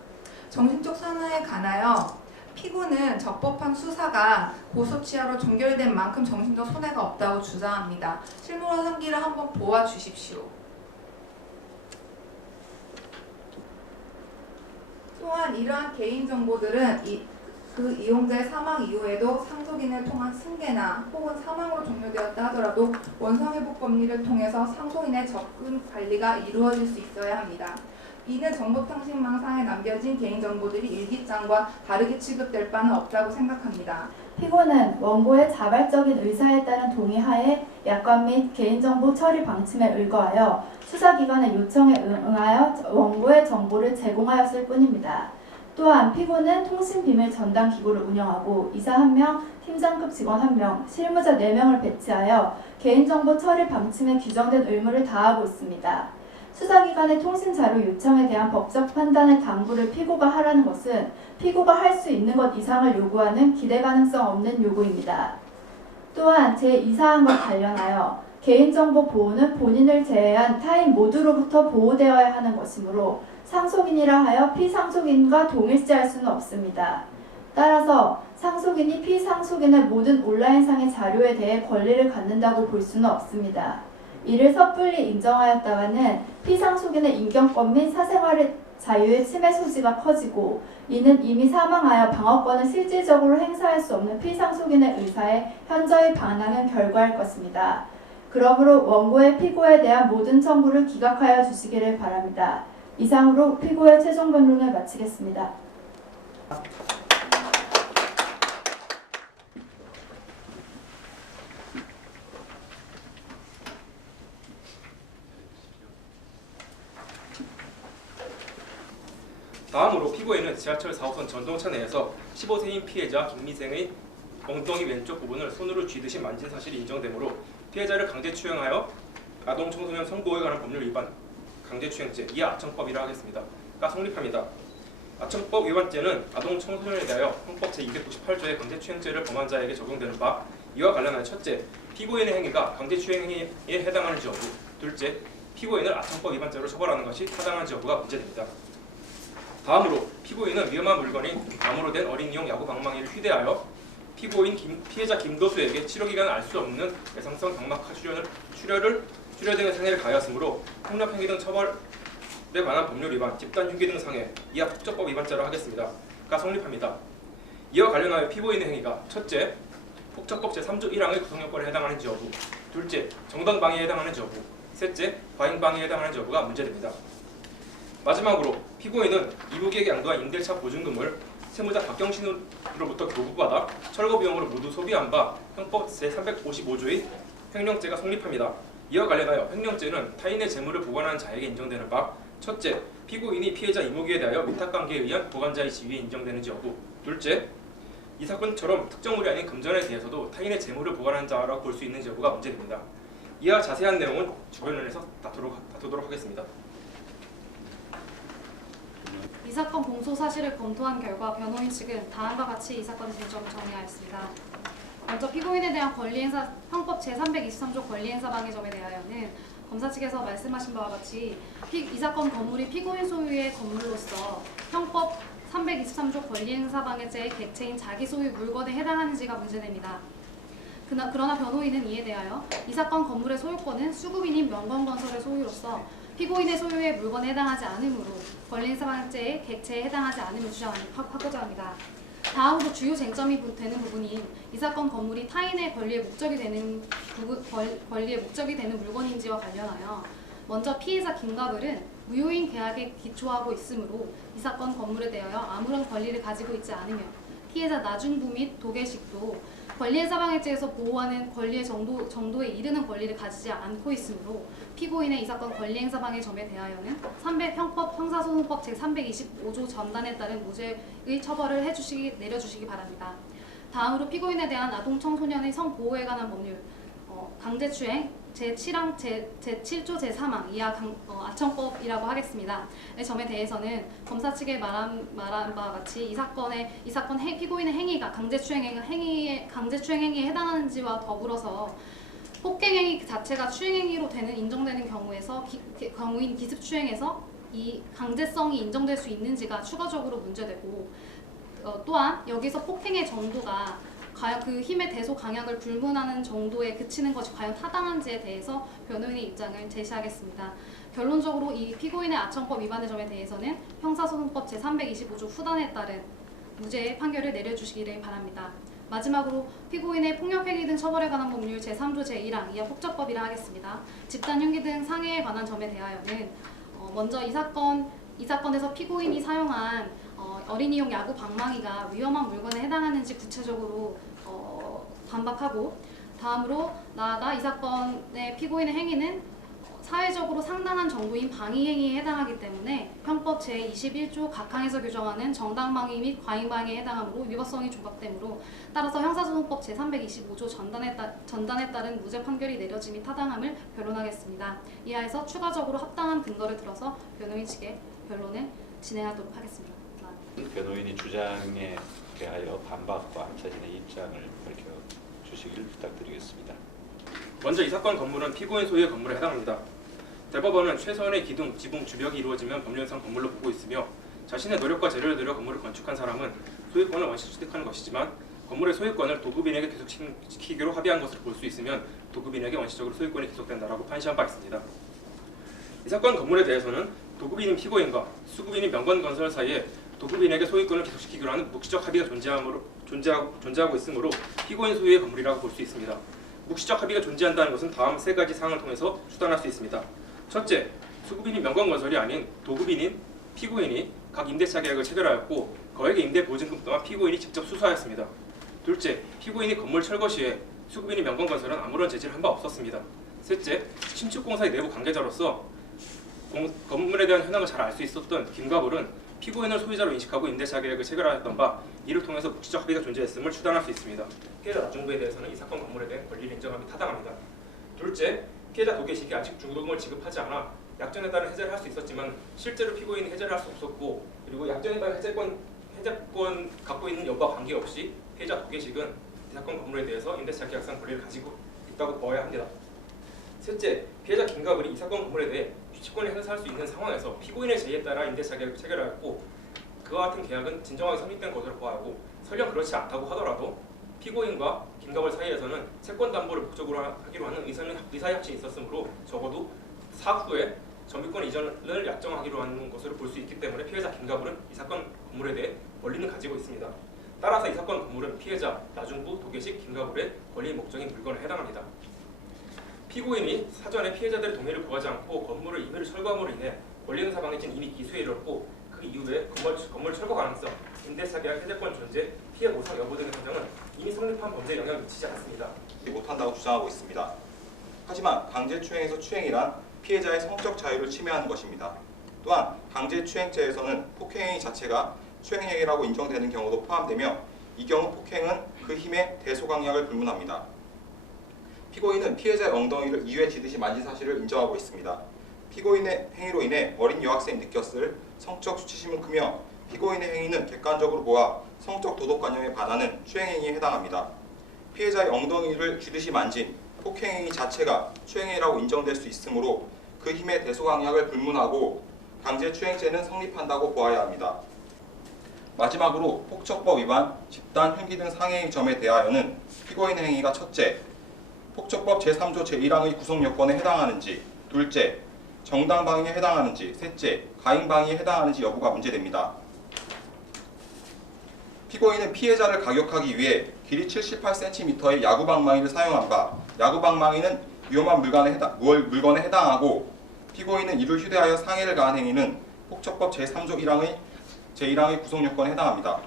정신적 산화에 관하여 피고는 적법한 수사가 고소치하로 종결된 만큼 정신적 손해가 없다고 주장합니다. 실무로 상기를 한번 보아 주십시오. 또한 이러한 개인정보들은 그 이용자의 사망 이후에도 상속인을 통한 승계나 혹은 사망으로 종료되었다 하더라도 원상회복 법리를 통해서 상속인의 접근 관리가 이루어질 수 있어야 합니다. 이는 정보통신망상에 남겨진 개인정보들이 일기장과 다르게 취급될 바는 없다고 생각합니다. 피고는 원고의 자발적인 의사에 따른 동의하에 약관 및 개인정보 처리 방침에 의거하여 수사기관의 요청에 응하여 원고의 정보를 제공하였을 뿐입니다. 또한 피고는 통신비밀 전담 기구를 운영하고 이사 1명, 팀장급 직원 1명, 실무자 4명을 배치하여 개인정보 처리 방침에 규정된 의무를 다하고 있습니다. 수사기관의 통신자료 요청에 대한 법적 판단의 당부를 피고가 하라는 것은 피고가 할 수 있는 것 이상을 요구하는 기대 가능성 없는 요구입니다. 또한 제2사항과 관련하여 개인정보 보호는 본인을 제외한 타인 모두로부터 보호되어야 하는 것이므로 상속인이라 하여 피상속인과 동일시할 수는 없습니다. 따라서 상속인이 피상속인의 모든 온라인상의 자료에 대해 권리를 갖는다고 볼 수는 없습니다. 이를 섣불리 인정하였다가는 피상속인의 인격권 및 사생활의 자유의 침해 소지가 커지고, 이는 이미 사망하여 방어권을 실질적으로 행사할 수 없는 피상속인의 의사에 현저히 반하는 결과일 것입니다. 그러므로 원고의 피고에 대한 모든 청구를 기각하여 주시기를 바랍니다. 이상으로 피고의 최종 변론을 마치겠습니다. 다음으로 피고인은 지하철 4호선 전동차 내에서 15세인 피해자 김미생의 엉덩이 왼쪽 부분을 손으로 쥐듯이 만진 사실이 인정되므로 피해자를 강제추행하여 아동청소년 성보호에 관한 법률 위반, 강제추행죄, 이하 아청법이라 하겠습니다.가 성립합니다. 아청법 위반죄는 아동청소년에 대하여 헌법 제298조의 강제추행죄를 범한 자에게 적용되는 바, 이와 관련하여 첫째, 피고인의 행위가 강제추행에 해당하는지 여부, 둘째, 피고인을 아청법 위반죄로 처벌하는 것이 타당한지 여부가 문제됩니다. 다음으로 피고인은 위험한 물건인 나무로 된 어린이용 야구 방망이를 휴대하여 피해자 김도수에게 치료기간을 알 수 없는 외상성 경막하 출혈 등의 상해를 가하였으므로 폭력행위 등 처벌에 관한 법률 위반, 집단흉기 등 상해, 이하 폭처법 위반죄로 하겠습니다.가 성립합니다. 이와 관련하여 피고인의 행위가 첫째, 폭처법 제3조 1항의 구성요건에 해당하는지 여부, 둘째, 정당방해에 해당하는지 여부, 셋째, 과잉방해에 해당하는지 여부가 문제됩니다. 마지막으로 피고인은 이북에게 양도한 임대차 보증금을 세무자 박경신으로부터 교부받아 철거 비용으로 모두 소비한 바 형법 제355조의 횡령죄가 성립합니다. 이와 관련하여 횡령죄는 타인의 재물을 보관하는 자에게 인정되는 바, 첫째, 피고인이 피해자 이모기에 대하여 위탁관계에 의한 보관자의 지위에 인정되는지 여부, 둘째, 이 사건처럼 특정물이 아닌 금전에 대해서도 타인의 재물을 보관하는 자라고 볼 수 있는지 여부가 문제됩니다. 이와 자세한 내용은 주변론에서 다투도록 하겠습니다. 이 사건 공소 사실을 검토한 결과 변호인 측은 다음과 같이 이 사건의 쟁점을 정리하였습니다. 먼저 피고인에 대한 권리행사 형법 제323조 권리행사방해 점에 대하여는 검사 측에서 말씀하신 바와 같이 이 사건 건물이 피고인 소유의 건물로서 형법 323조 권리행사방해죄의 객체인 자기 소유 물건에 해당하는지가 문제됩니다. 그러나 변호인은 이에 대하여 이 사건 건물의 소유권은 수급인인 명건건설의 소유로서 피고인의 소유의 물건에 해당하지 않으므로 권리행사방해죄의 객체에 해당하지 않음을 주장하고자 합니다. 다음으로 주요 쟁점이 되는 부분인 이 사건 건물이 타인의 권리의 목적이 되는 물건인지와 관련하여 먼저 피해자 김가블은 무효인 계약에 기초하고 있으므로 이 사건 건물에 대하여 아무런 권리를 가지고 있지 않으며 피해자 나중부 및 도계식도 권리행사방해죄에서 보호하는 권리의 정도에 이르는 권리를 가지지 않고 있으므로 피고인의 이 사건 권리행사방해점에 대하여는 형사소송법 제325조 전단에 따른 무죄의 처벌을 내려주시기 바랍니다. 다음으로 피고인에 대한 아동청소년의 성보호에 관한 법률 강제추행 제7조 제3항 이하 아청법이라고 하겠습니다. 이 점에 대해서는 검사 측에 말한 바와 같이 이 사건 피고인의 행위가 강제추행 행위에 해당하는지와 더불어서 폭행행위 자체가 추행행위로 인정되는 경우에서 경우인 기습추행에서 이 강제성이 인정될 수 있는지가 추가적으로 문제되고 또한 여기서 폭행의 정도가 과연 그 힘의 대소 강약을 불문하는 정도에 그치는 것이 과연 타당한지에 대해서 변호인의 입장을 제시하겠습니다. 결론적으로 이 피고인의 아청법 위반의 점에 대해서는 형사소송법 제325조 후단에 따른 무죄의 판결을 내려주시기를 바랍니다. 마지막으로 피고인의 폭력행위 등 처벌에 관한 법률 제3조 제1항 이하 폭처법이라 하겠습니다. 집단 흉기 등 상해에 관한 점에 대하여는 먼저 이 사건에서 피고인이 사용한 어린이용 야구 방망이가 위험한 물건에 해당하는지 구체적으로 반박하고 다음으로 나아가 이 사건의 피고인의 행위는 사회적으로 상당한 정도인 방위행위에 해당하기 때문에 형법 제21조 각항에서 규정하는 정당방위 및 과잉방위에 해당하므로 위법성이 조각되므로 따라서 형사소송법 제325조 전단에 따른 무죄 판결이 내려짐이 타당함을 변론하겠습니다. 이하에서 추가적으로 합당한 근거를 들어서 변호인 측의 변론을 진행하도록 하겠습니다. 변호인이 주장에 대하여 반박과 자신의 입장을 밝혀주시기를 부탁드리겠습니다. 먼저 이 사건 건물은 피고인 소유의 건물에 해당합니다. 대법원은 최소한의 기둥, 지붕, 주벽이 이루어지면 법률상 건물로 보고 있으며 자신의 노력과 재료를 들여 건물을 건축한 사람은 소유권을 원시 취득하는 것이지만 건물의 소유권을 도급인에게 계속시키기로 합의한 것으로 볼 수 있으면 도급인에게 원시적으로 소유권이 계속된다라고 판시한 바 있습니다. 이 사건 건물에 대해서는 도급인인 피고인과 수급인인 명관건설 사이에 도급인에게 소유권을 계속시키기로 하는 묵시적 합의가 존재하고 있으므로 피고인 소유의 건물이라고 볼 수 있습니다. 묵시적 합의가 존재한다는 것은 다음 세 가지 사항을 통해서 추단할 수 있습니다. 첫째, 수급인인 명관건설이 아닌 도급인인 피고인이 각 임대차 계약을 체결하였고 거액의 임대 보증금 또한 피고인이 직접 수수하였습니다. 둘째, 피고인이 건물 철거 시에 수급인인 명관건설은 아무런 제지를 한 바 없었습니다. 셋째, 신축공사의 내부 관계자로서 건물에 대한 현황을 잘 알 수 있었던 김가불은 피고인을 소유자로 인식하고 임대차 계약을 체결하였던 바 이를 통해서 묵시적 합의가 존재했음을 추단할 수 있습니다. 피해자 나중부에 대해서는 이 사건 건물에 대한 권리를 인정함이 타당합니다. 둘째, 피해자 도계식이 아직 중도금을 지급하지 않아 약정에 따른 해제를 할 수 있었지만 실제로 피고인이 해제를 할 수 없었고 그리고 약정에 따른 해제권 갖고 있는 여부와 관계없이 피해자 도계식은 이 사건 건물에 대해서 임대차 계약상 권리를 가지고 있다고 보아야 합니다. 셋째, 피해자 김가불이 이 사건 건물에 대해 유치권을 행사할 수 있는 상황에서 피고인의 제의에 따라 임대차 계약을 체결하였고 그와 같은 계약은 진정하게 성립된 것으로 보아하고 설령 그렇지 않다고 하더라도 피고인과 김가불 사이에서는 채권 담보를 목적으로 하기로 하는 의사협정이 있었으므로 적어도 사후에 점유권 이전을 약정하기로 하는 것으로 볼 수 있기 때문에 피해자 김가불은 이 사건 건물에 대해 권리는 가지고 있습니다. 따라서 이 사건 건물은 피해자 나중부 도계식 김가불의 권리 목적인 물건에 해당합니다. 피고인이 사전에 피해자들의 동의를 구하지 않고 건물을 임의로 철거함으로 인해 권리행사 방해죄는 이미 기소에 이르렀고 그 이후에 건물 철거 가능성, 임대차 계약 해제권 존재, 피해 보상 여부 등의 사정은 이미 성립한 범죄에 영향을 미치지 않습니다. 못한다고 주장하고 있습니다. 하지만 강제추행에서 추행이란 피해자의 성적 자유를 침해하는 것입니다. 또한 강제추행죄에서는 폭행행위 자체가 추행행위라고 인정되는 경우도 포함되며 이 경우 폭행은 그 힘의 대소강약을 불문합니다. 피고인은 피해자의 엉덩이를 2회 지듯이 만진 사실을 인정하고 있습니다. 피고인의 행위로 인해 어린 여학생이 느꼈을 성적 수치심은 크며 피고인의 행위는 객관적으로 보아 성적 도덕관념에 반하는 추행행위에 해당합니다. 피해자의 엉덩이를 쥐듯이 만진 폭행행위 자체가 추행행위라고 인정될 수 있으므로 그 힘의 대소강약을 불문하고 강제추행죄는 성립한다고 보아야 합니다. 마지막으로 폭처법 위반, 집단 흉기 등 상해의 점에 대하여는 피고인의 행위가 첫째, 폭처법 제3조 제1항의 구성요건에 해당하는지, 둘째, 정당방위에 해당하는지, 셋째, 가임방위에 해당하는지 여부가 문제됩니다. 피고인은 피해자를 가격하기 위해 길이 78cm의 야구방망이를 사용한 바 야구방망이는 위험한 물건에 해당하고 피고인은 이를 휴대하여 상해를 가한 행위는 폭처법 제3조 1항의 구성요건에 해당합니다.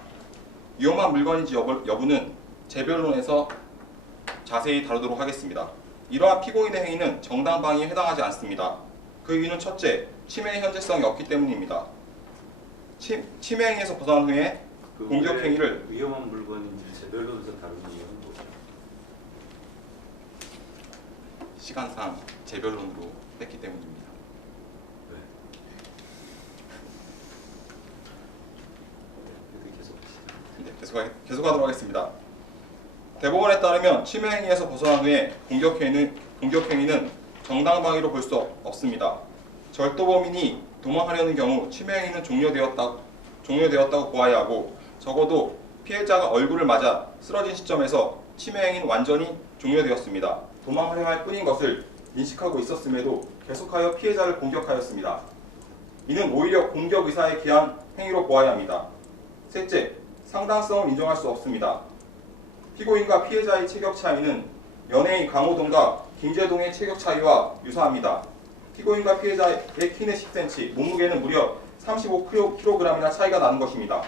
위험한 물건인지 여부는 재변론에서 자세히 다루도록 하겠습니다. 이러한 피고인의 행위는 정당방위에 해당하지 않습니다. 그 이유는 첫째, 침해의 현재성이 없기 때문입니다. 침해 행위에서 벗어난 후에 공격 행위를 위험한 물건인지 재별론에서 다루는 이유는 뭐죠? 시간상 재별론으로 뺐기 때문입니다. 계속하도록 하겠습니다. 대법원에 따르면 침해 행위에서 벗어난 후에 공격 행위는 정당방위로 볼 수 없습니다. 절도범인이 도망하려는 경우 침해 행위는 종료되었다고 보아야 하고 적어도 피해자가 얼굴을 맞아 쓰러진 시점에서 침해 행위는 완전히 종료되었습니다. 도망하려 할 뿐인 것을 인식하고 있었음에도 계속하여 피해자를 공격하였습니다. 이는 오히려 공격 의사에 기한 행위로 보아야 합니다. 셋째, 상당성을 인정할 수 없습니다. 피고인과 피해자의 체격 차이는 연예인 강호동과 김재동의 체격 차이와 유사합니다. 피고인과 피해자의 키는 10cm, 몸무게는 무려 35kg이나 차이가 나는 것입니다.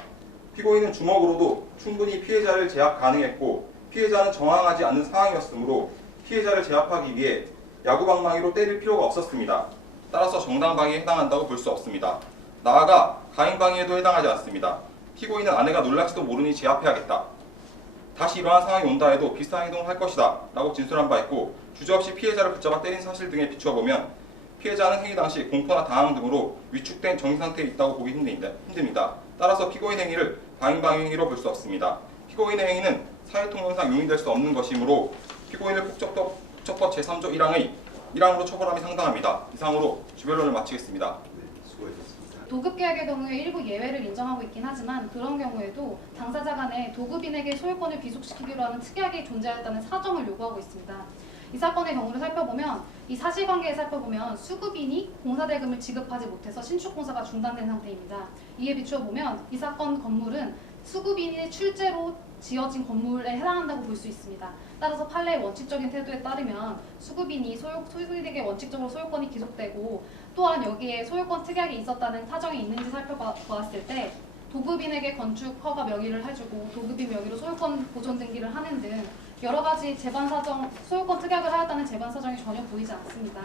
피고인은 주먹으로도 충분히 피해자를 제압 가능했고 피해자는 저항하지 않는 상황이었으므로 피해자를 제압하기 위해 야구방망이로 때릴 필요가 없었습니다. 따라서 정당방위에 해당한다고 볼 수 없습니다. 나아가 가인방위에도 해당하지 않습니다. 피고인은 아내가 놀랄지도 모르니 제압해야겠다. 다시 이러한 상황이 온다 해도 비슷한 행동을 할 것이다 라고 진술한 바 있고 주저없이 피해자를 붙잡아 때린 사실 등에 비추어 보면 피해자는 행위 당시 공포나 당황 등으로 위축된 정신상태에 있다고 보기 힘듭니다. 따라서 피고인 행위를 가인방위 행위로 볼 수 없습니다. 피고인의 행위는 사회통념상 용인될 수 없는 것이므로 피고인을 폭처법 제3조 1항으로 처벌함이 상당합니다. 이상으로 주변론을 마치겠습니다. 도급계약의 경우에 일부 예외를 인정하고 있긴 하지만 그런 경우에도 당사자 간에 도급인에게 소유권을 귀속시키기로 하는 특약이 존재하였다는 사정을 요구하고 있습니다. 이 사건의 경우를 살펴보면 이 사실관계에 살펴보면 수급인이 공사대금을 지급하지 못해서 신축공사가 중단된 상태입니다. 이에 비추어 보면 이 사건 건물은 수급인의 출제로 지어진 건물에 해당한다고 볼 수 있습니다. 따라서 판례의 원칙적인 태도에 따르면 수급인이 소유인에게 원칙적으로 소유권이 귀속되고 또한 여기에 소유권 특약이 있었다는 사정이 있는지 살펴보았을 때 도급인에게 건축 허가 명의를 해주고 도급인 명의로 소유권 보존 등기를 하는 등 여러 가지 재반 사정, 소유권 특약을 하였다는 재반 사정이 전혀 보이지 않습니다.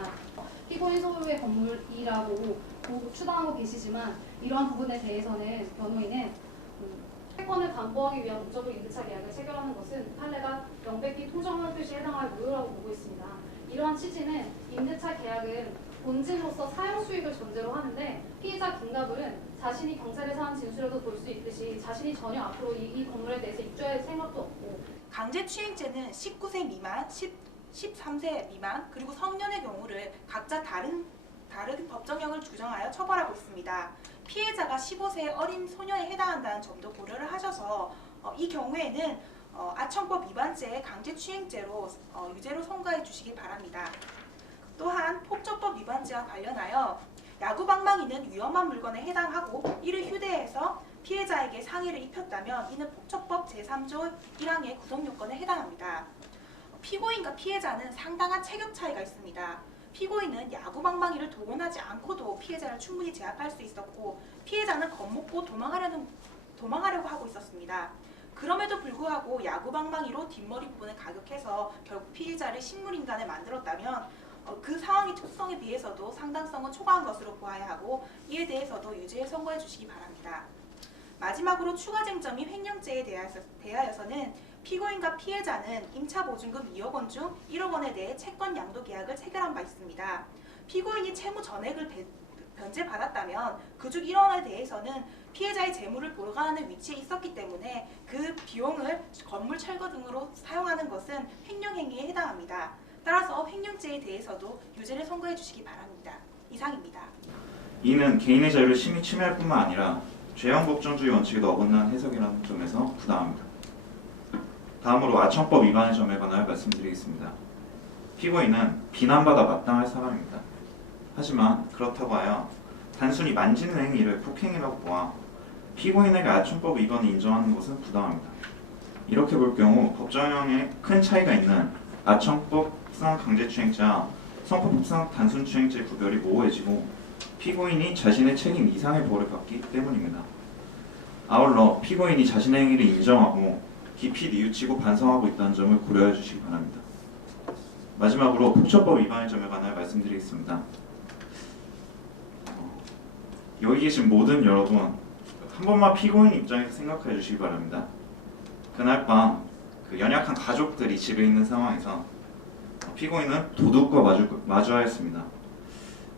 피고인 소유의 건물이라고 추정하고 계시지만 이러한 부분에 대해서는 변호인은 채권을 담보하기 위한 목적으로 임대차 계약을 체결하는 것은 판례가 명백히 토정한 표시에 해당할 무효라고 보고 있습니다. 이러한 취지는 임대차 계약은 본질로서 사용 수익을 전제로 하는데 피해자 김가불은 자신이 경찰에 사한 진술에도 볼 수 있듯이 자신이 전혀 앞으로 이 건물에 대해서 입주할 생각도 없고 강제추행죄는 19세 미만, 13세 미만 그리고 성년의 경우를 각자 다른 법정형을 규정하여 처벌하고 있습니다. 피해자가 15세 어린 소녀에 해당한다는 점도 고려를 하셔서 이 경우에는 아청법 위반죄 강제추행죄로 유죄로 선고해 주시기 바랍니다. 또한 폭처법 위반죄와 관련하여 야구방망이는 위험한 물건에 해당하고 이를 휴대해서 피해자에게 상해를 입혔다면 이는 폭처법 제3조 1항의 구성요건에 해당합니다. 피고인과 피해자는 상당한 체격 차이가 있습니다. 피고인은 야구방망이를 동원하지 않고도 피해자를 충분히 제압할 수 있었고 피해자는 겁먹고 도망하려고 하고 있었습니다. 그럼에도 불구하고 야구방망이로 뒷머리 부분을 가격해서 결국 피해자를 식물인간에 만들었다면 그 상황의 특성에 비해서도 상당성은 초과한 것으로 보아야 하고 이에 대해서도 유죄에 선고해 주시기 바랍니다. 마지막으로 추가 쟁점인 횡령죄에 대하여서는 피고인과 피해자는 임차보증금 2억 원 중 1억 원에 대해 채권 양도 계약을 체결한 바 있습니다. 피고인이 채무 전액을 변제받았다면 그중 1억 원에 대해서는 피해자의 재물을 보관하는 위치에 있었기 때문에 그 비용을 건물 철거 등으로 사용하는 것은 횡령행위에 해당합니다. 따라서 횡령죄에 대해서도 유죄를 선고해 주시기 바랍니다. 이상입니다. 이는 개인의 자유를 심히 침해할 뿐만 아니라 죄형 법정주의 원칙에도 어긋난 해석이라는 점에서 부당합니다. 다음으로 아청법 위반의 점에 관하여 말씀드리겠습니다. 피고인은 비난받아 마땅할 사람입니다. 하지만 그렇다고 하여 단순히 만지는 행위를 폭행이라고 보아 피고인에게 아청법 위반을 인정하는 것은 부당합니다. 이렇게 볼 경우 법정형에 큰 차이가 있는 아청법상 강제추행죄와 성폭법상 단순추행죄의 구별이 모호해지고 피고인이 자신의 책임 이상의 벌을 받기 때문입니다. 아울러 피고인이 자신의 행위를 인정하고 깊이 뉘우치고 반성하고 있다는 점을 고려해 주시기 바랍니다. 마지막으로 폭처법 위반의 점에 관하여 말씀드리겠습니다. 여기 계신 모든 여러분 한 번만 피고인 입장에서 생각해 주시기 바랍니다. 그날 밤 그 연약한 가족들이 집에 있는 상황에서 피고인은 도둑과 마주하였습니다.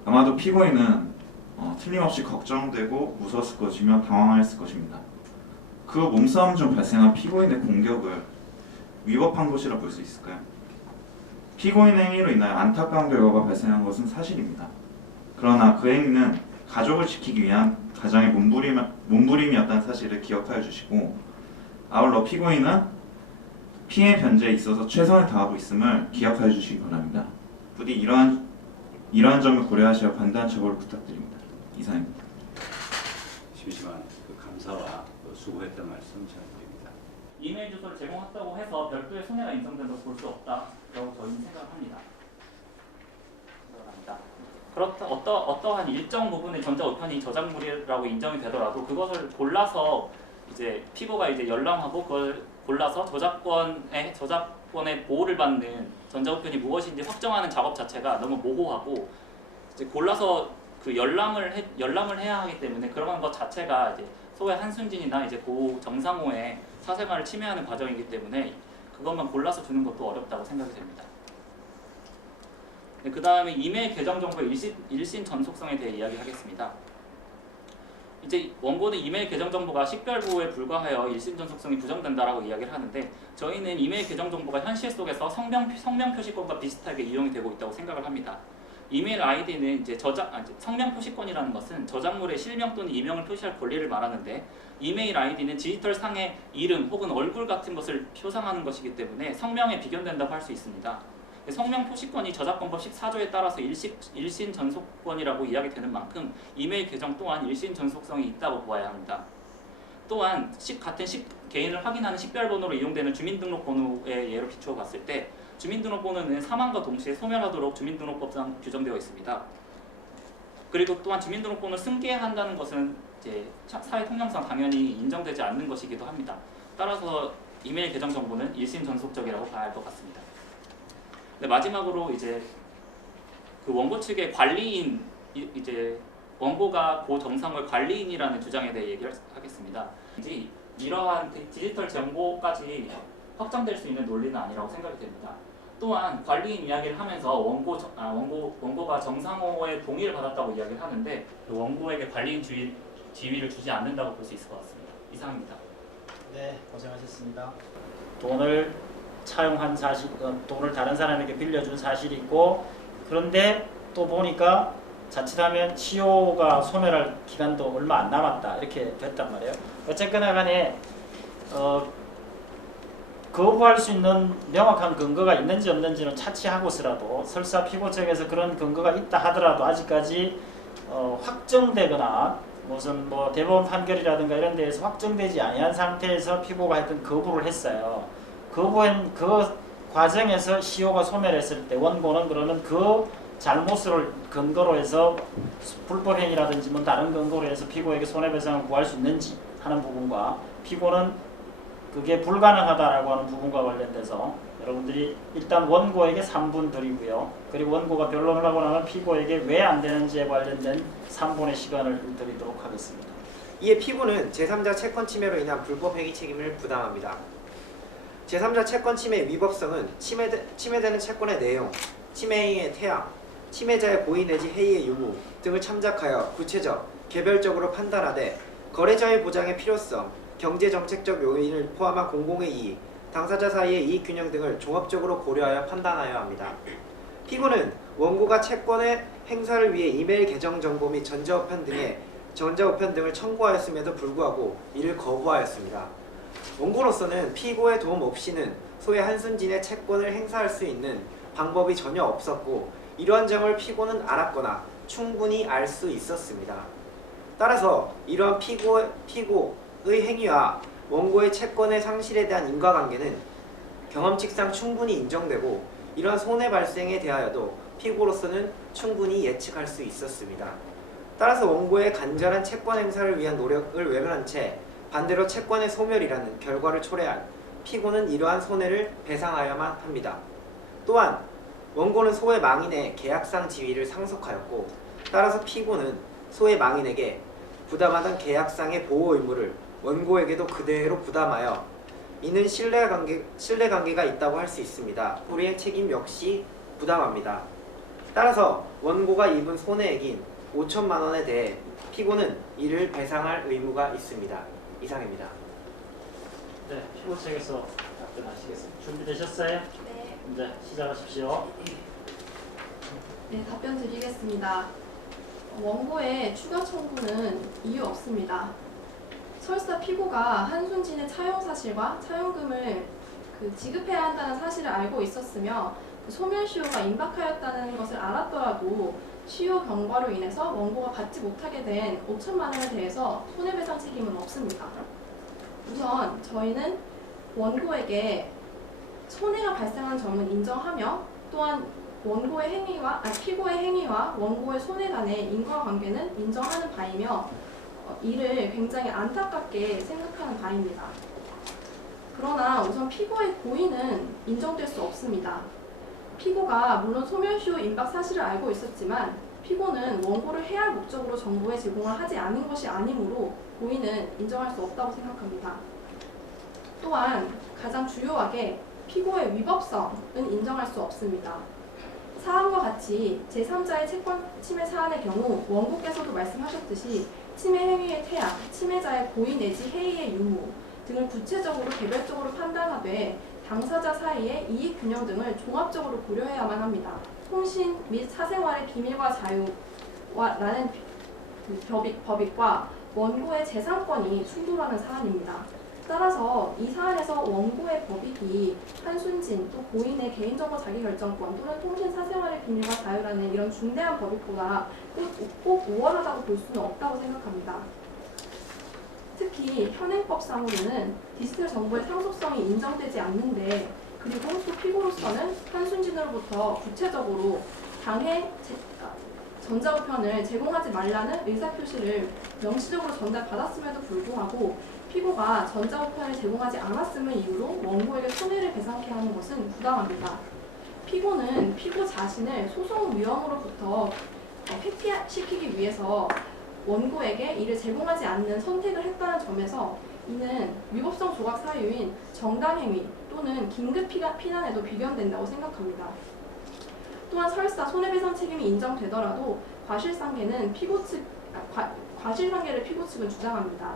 아마도 피고인은 틀림없이 걱정되고 무서웠을 것이며 당황하였을 것입니다. 그 몸싸움 중 발생한 피고인의 공격을 위법한 것이라 볼 수 있을까요? 피고인의 행위로 인하여 안타까운 결과가 발생한 것은 사실입니다. 그러나 그 행위는 가족을 지키기 위한 가장의 몸부림이었다는 사실을 기억하여 주시고 아울러 피고인은 피해 변제에 있어서 최선을 다하고 있음을 기억하여 주시기 바랍니다. 부디 이러한 점을 고려하시어 반대한 처벌을 부탁드립니다. 이상입니다. 심심한 감사와 수고했다는 말씀 전해드립니다. 이메일 주소를 제공했다고 해서 별도의 손해가 인정된다고 볼 수 없다라고 저희는 생각합니다. 그렇다 어떠한 일정 부분의 전자우편이 저작물이라고 인정이 되더라도 그것을 골라서 이제 피고가 이제 열람하고 그걸 골라서 저작권의 보호를 받는 전자우편이 무엇인지 확정하는 작업 자체가 너무 모호하고 이제 골라서 그 열람을 해야 하기 때문에 그런 것 자체가 이제 소위 한순진이나 이제 고 정상호의 사생활을 침해하는 과정이기 때문에 그것만 골라서 주는 것도 어렵다고 생각이 됩니다. 네, 그 다음에 이메일 계정 정보의 일신 전속성에 대해 이야기하겠습니다. 이제 원고는 이메일 계정 정보가 식별보호에 불과하여 일신 전속성이 부정된다라고 이야기를 하는데 저희는 이메일 계정 정보가 현실 속에서 성명 표시권과 비슷하게 이용이 되고 있다고 생각을 합니다. 이메일 아이디는 이제 성명 표시권이라는 것은 저작물의 실명 또는 이명을 표시할 권리를 말하는데 이메일 아이디는 디지털 상의 이름 혹은 얼굴 같은 것을 표상하는 것이기 때문에 성명에 비견된다고 할 수 있습니다. 성명 표시권이 저작권법 14조에 따라서 일신 전속권이라고 이야기되는 만큼 이메일 계정 또한 일신 전속성이 있다고 보아야 합니다. 또한 같은 개인을 확인하는 식별번호로 이용되는 주민등록번호의 예로 비추어 봤을 때 주민등록번호는 사망과 동시에 소멸하도록 주민등록법상 규정되어 있습니다. 그리고 또한 주민등록번호를 승계한다는 것은 이제 사회통념상 당연히 인정되지 않는 것이기도 합니다. 따라서 이메일 계정 정보는 일신 전속적이라고 봐야 할 것 같습니다. 네, 마지막으로 이제 그 원고 측의 관리인 이제 원고가 고 정상호의 관리인이라는 주장에 대해 얘기를 하겠습니다. 이러한 디지털 정보까지 확장될 수 있는 논리는 아니라고 생각이 됩니다. 또한 관리인 이야기를 하면서 원고가 정상호의 동의를 받았다고 이야기를 하는데 원고에게 관리인 지위를 주지 않는다고 볼 수 있을 것 같습니다. 이상입니다. 네, 고생하셨습니다. 돈을 차용한 사실, 돈을 다른 사람에게 빌려준 사실이 있고 그런데 또 보니까 자칫하면 시효가 소멸할 기간도 얼마 안 남았다 이렇게 됐단 말이에요. 어쨌거나 간에 거부할 수 있는 명확한 근거가 있는지 없는지는 차치하고서라도 설사 피고 측에서 그런 근거가 있다 하더라도 아직까지 확정되거나 무슨 뭐 대법원 판결이라든가 이런 데에서 확정되지 아니한 상태에서 피고가 하여튼 거부를 했어요. 거부한 그 과정에서 시효가 소멸했을 때 원고는 그러면 그 잘못을 근거로 해서 불법행위라든지 뭐 다른 근거로 해서 피고에게 손해배상을 구할 수 있는지 하는 부분과 피고는 그게 불가능하다라고 하는 부분과 관련돼서 여러분들이 일단 원고에게 3분 드리고요. 그리고 원고가 변론을 하고 나면 피고에게 왜 안 되는지에 관련된 3분의 시간을 드리도록 하겠습니다. 이에 피고는 제3자 채권 침해로 인한 불법행위 책임을 부담합니다. 제3자 채권 침해의 위법성은 침해되는 채권의 내용, 침해행위의 태양, 침해자의 고의 내지 해이의 유무 등을 참작하여 구체적, 개별적으로 판단하되 거래자의 보장의 필요성, 경제정책적 요인을 포함한 공공의 이익, 당사자 사이의 이익균형 등을 종합적으로 고려하여 판단하여야 합니다. 피고는 원고가 채권의 행사를 위해 이메일 계정 정보 및 전자우편 등을 청구하였음에도 불구하고 이를 거부하였습니다. 원고로서는 피고의 도움 없이는 소위 한순진의 채권을 행사할 수 있는 방법이 전혀 없었고 이러한 점을 피고는 알았거나 충분히 알 수 있었습니다. 따라서 이러한 피고의 행위와 원고의 채권의 상실에 대한 인과관계는 경험칙상 충분히 인정되고 이러한 손해 발생에 대하여도 피고로서는 충분히 예측할 수 있었습니다. 따라서 원고의 간절한 채권 행사를 위한 노력을 외면한 채 반대로 채권의 소멸이라는 결과를 초래한 피고는 이러한 손해를 배상하여야만 합니다. 또한 원고는 소의 망인의 계약상 지위를 상속하였고 따라서 피고는 소의 망인에게 부담하던 계약상의 보호 의무를 원고에게도 그대로 부담하여 이는 신뢰관계가 있다고 할 수 있습니다. 우리의 책임 역시 부담합니다. 따라서 원고가 입은 손해액인 5천만 원에 대해 피고는 이를 배상할 의무가 있습니다. 이상입니다. 네, 피고 측에서 답변하시겠습니다. 준비되셨어요? 네. 이제 시작하십시오. 네, 답변 드리겠습니다. 원고의 추가 청구는 이유 없습니다. 설사 피고가 한순진의 차용 사실과 차용금을 지급해야 한다는 사실을 알고 있었으며 소멸시효가 임박하였다는 것을 알았더라도 시효 경과로 인해서 원고가 받지 못하게 된 5천만 원에 대해서 손해배상 책임은 없습니다. 우선 저희는 원고에게 손해가 발생한 점은 인정하며 또한 피고의 행위와 원고의 손해 간의 인과관계는 인정하는 바이며 이를 굉장히 안타깝게 생각하는 바입니다. 그러나 우선 피고의 고의는 인정될 수 없습니다. 피고가 물론 소멸시효 임박 사실을 알고 있었지만 피고는 원고를 해할 목적으로 정보에 제공을 하지 않은 것이 아니므로 고의는 인정할 수 없다고 생각합니다. 또한 가장 주요하게 피고의 위법성은 인정할 수 없습니다. 사안과 같이 제3자의 채권 침해 사안의 경우 원고께서도 말씀하셨듯이 침해 행위의 태양, 침해자의 고의 내지 해이의 유무 등을 구체적으로 개별적으로 판단하되 당사자 사이의 이익 균형 등을 종합적으로 고려해야만 합니다. 통신 및 사생활의 비밀과 자유라는 법익과 원고의 재산권이 충돌하는 사안입니다. 따라서 이 사안에서 원고의 법익이 한순진 또 고인의 개인정보 자기결정권 또는 통신 사생활의 비밀과 자유라는 이런 중대한 법익보다 꼭 우월하다고 볼 수는 없다고 생각합니다. 특히 현행법상으로는 디지털 정보의 상속성이 인정되지 않는데 그리고 또 피고로서는 한순진으로부터 구체적으로 당해 전자우편을 제공하지 말라는 의사표시를 명시적으로 전달받았음에도 불구하고 피고가 전자우편을 제공하지 않았음을 이유로 원고에게 손해를 배상케 하는 것은 부당합니다. 피고는 피고 자신을 소송 위험으로부터 회피시키기 위해서 원고에게 이를 제공하지 않는 선택을 했다는 점에서 이는 위법성 조각 사유인 정당행위 또는 긴급 피난에도 비견된다고 생각합니다. 또한 설사 손해배상 책임이 인정되더라도 과실상계를 피고 측은 주장합니다.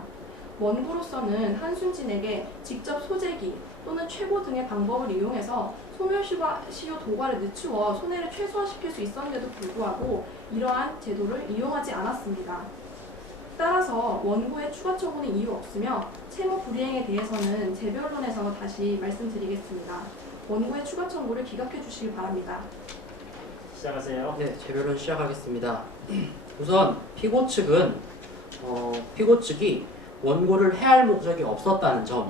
원고로서는 한순진에게 직접 소재기 또는 최고 등의 방법을 이용해서 소멸시효 도과를 늦추어 손해를 최소화시킬 수 있었는데도 불구하고 이러한 제도를 이용하지 않았습니다. 따라서 원고의 추가 청구는 이유 없으며 채무 불이행에 대해서는 재변론에서 다시 말씀드리겠습니다. 원고의 추가 청구를 기각해 주시기 바랍니다. 시작하세요. 네, 재변론 시작하겠습니다. 우선 피고 측이 원고를 해할 목적이 없었다는 점,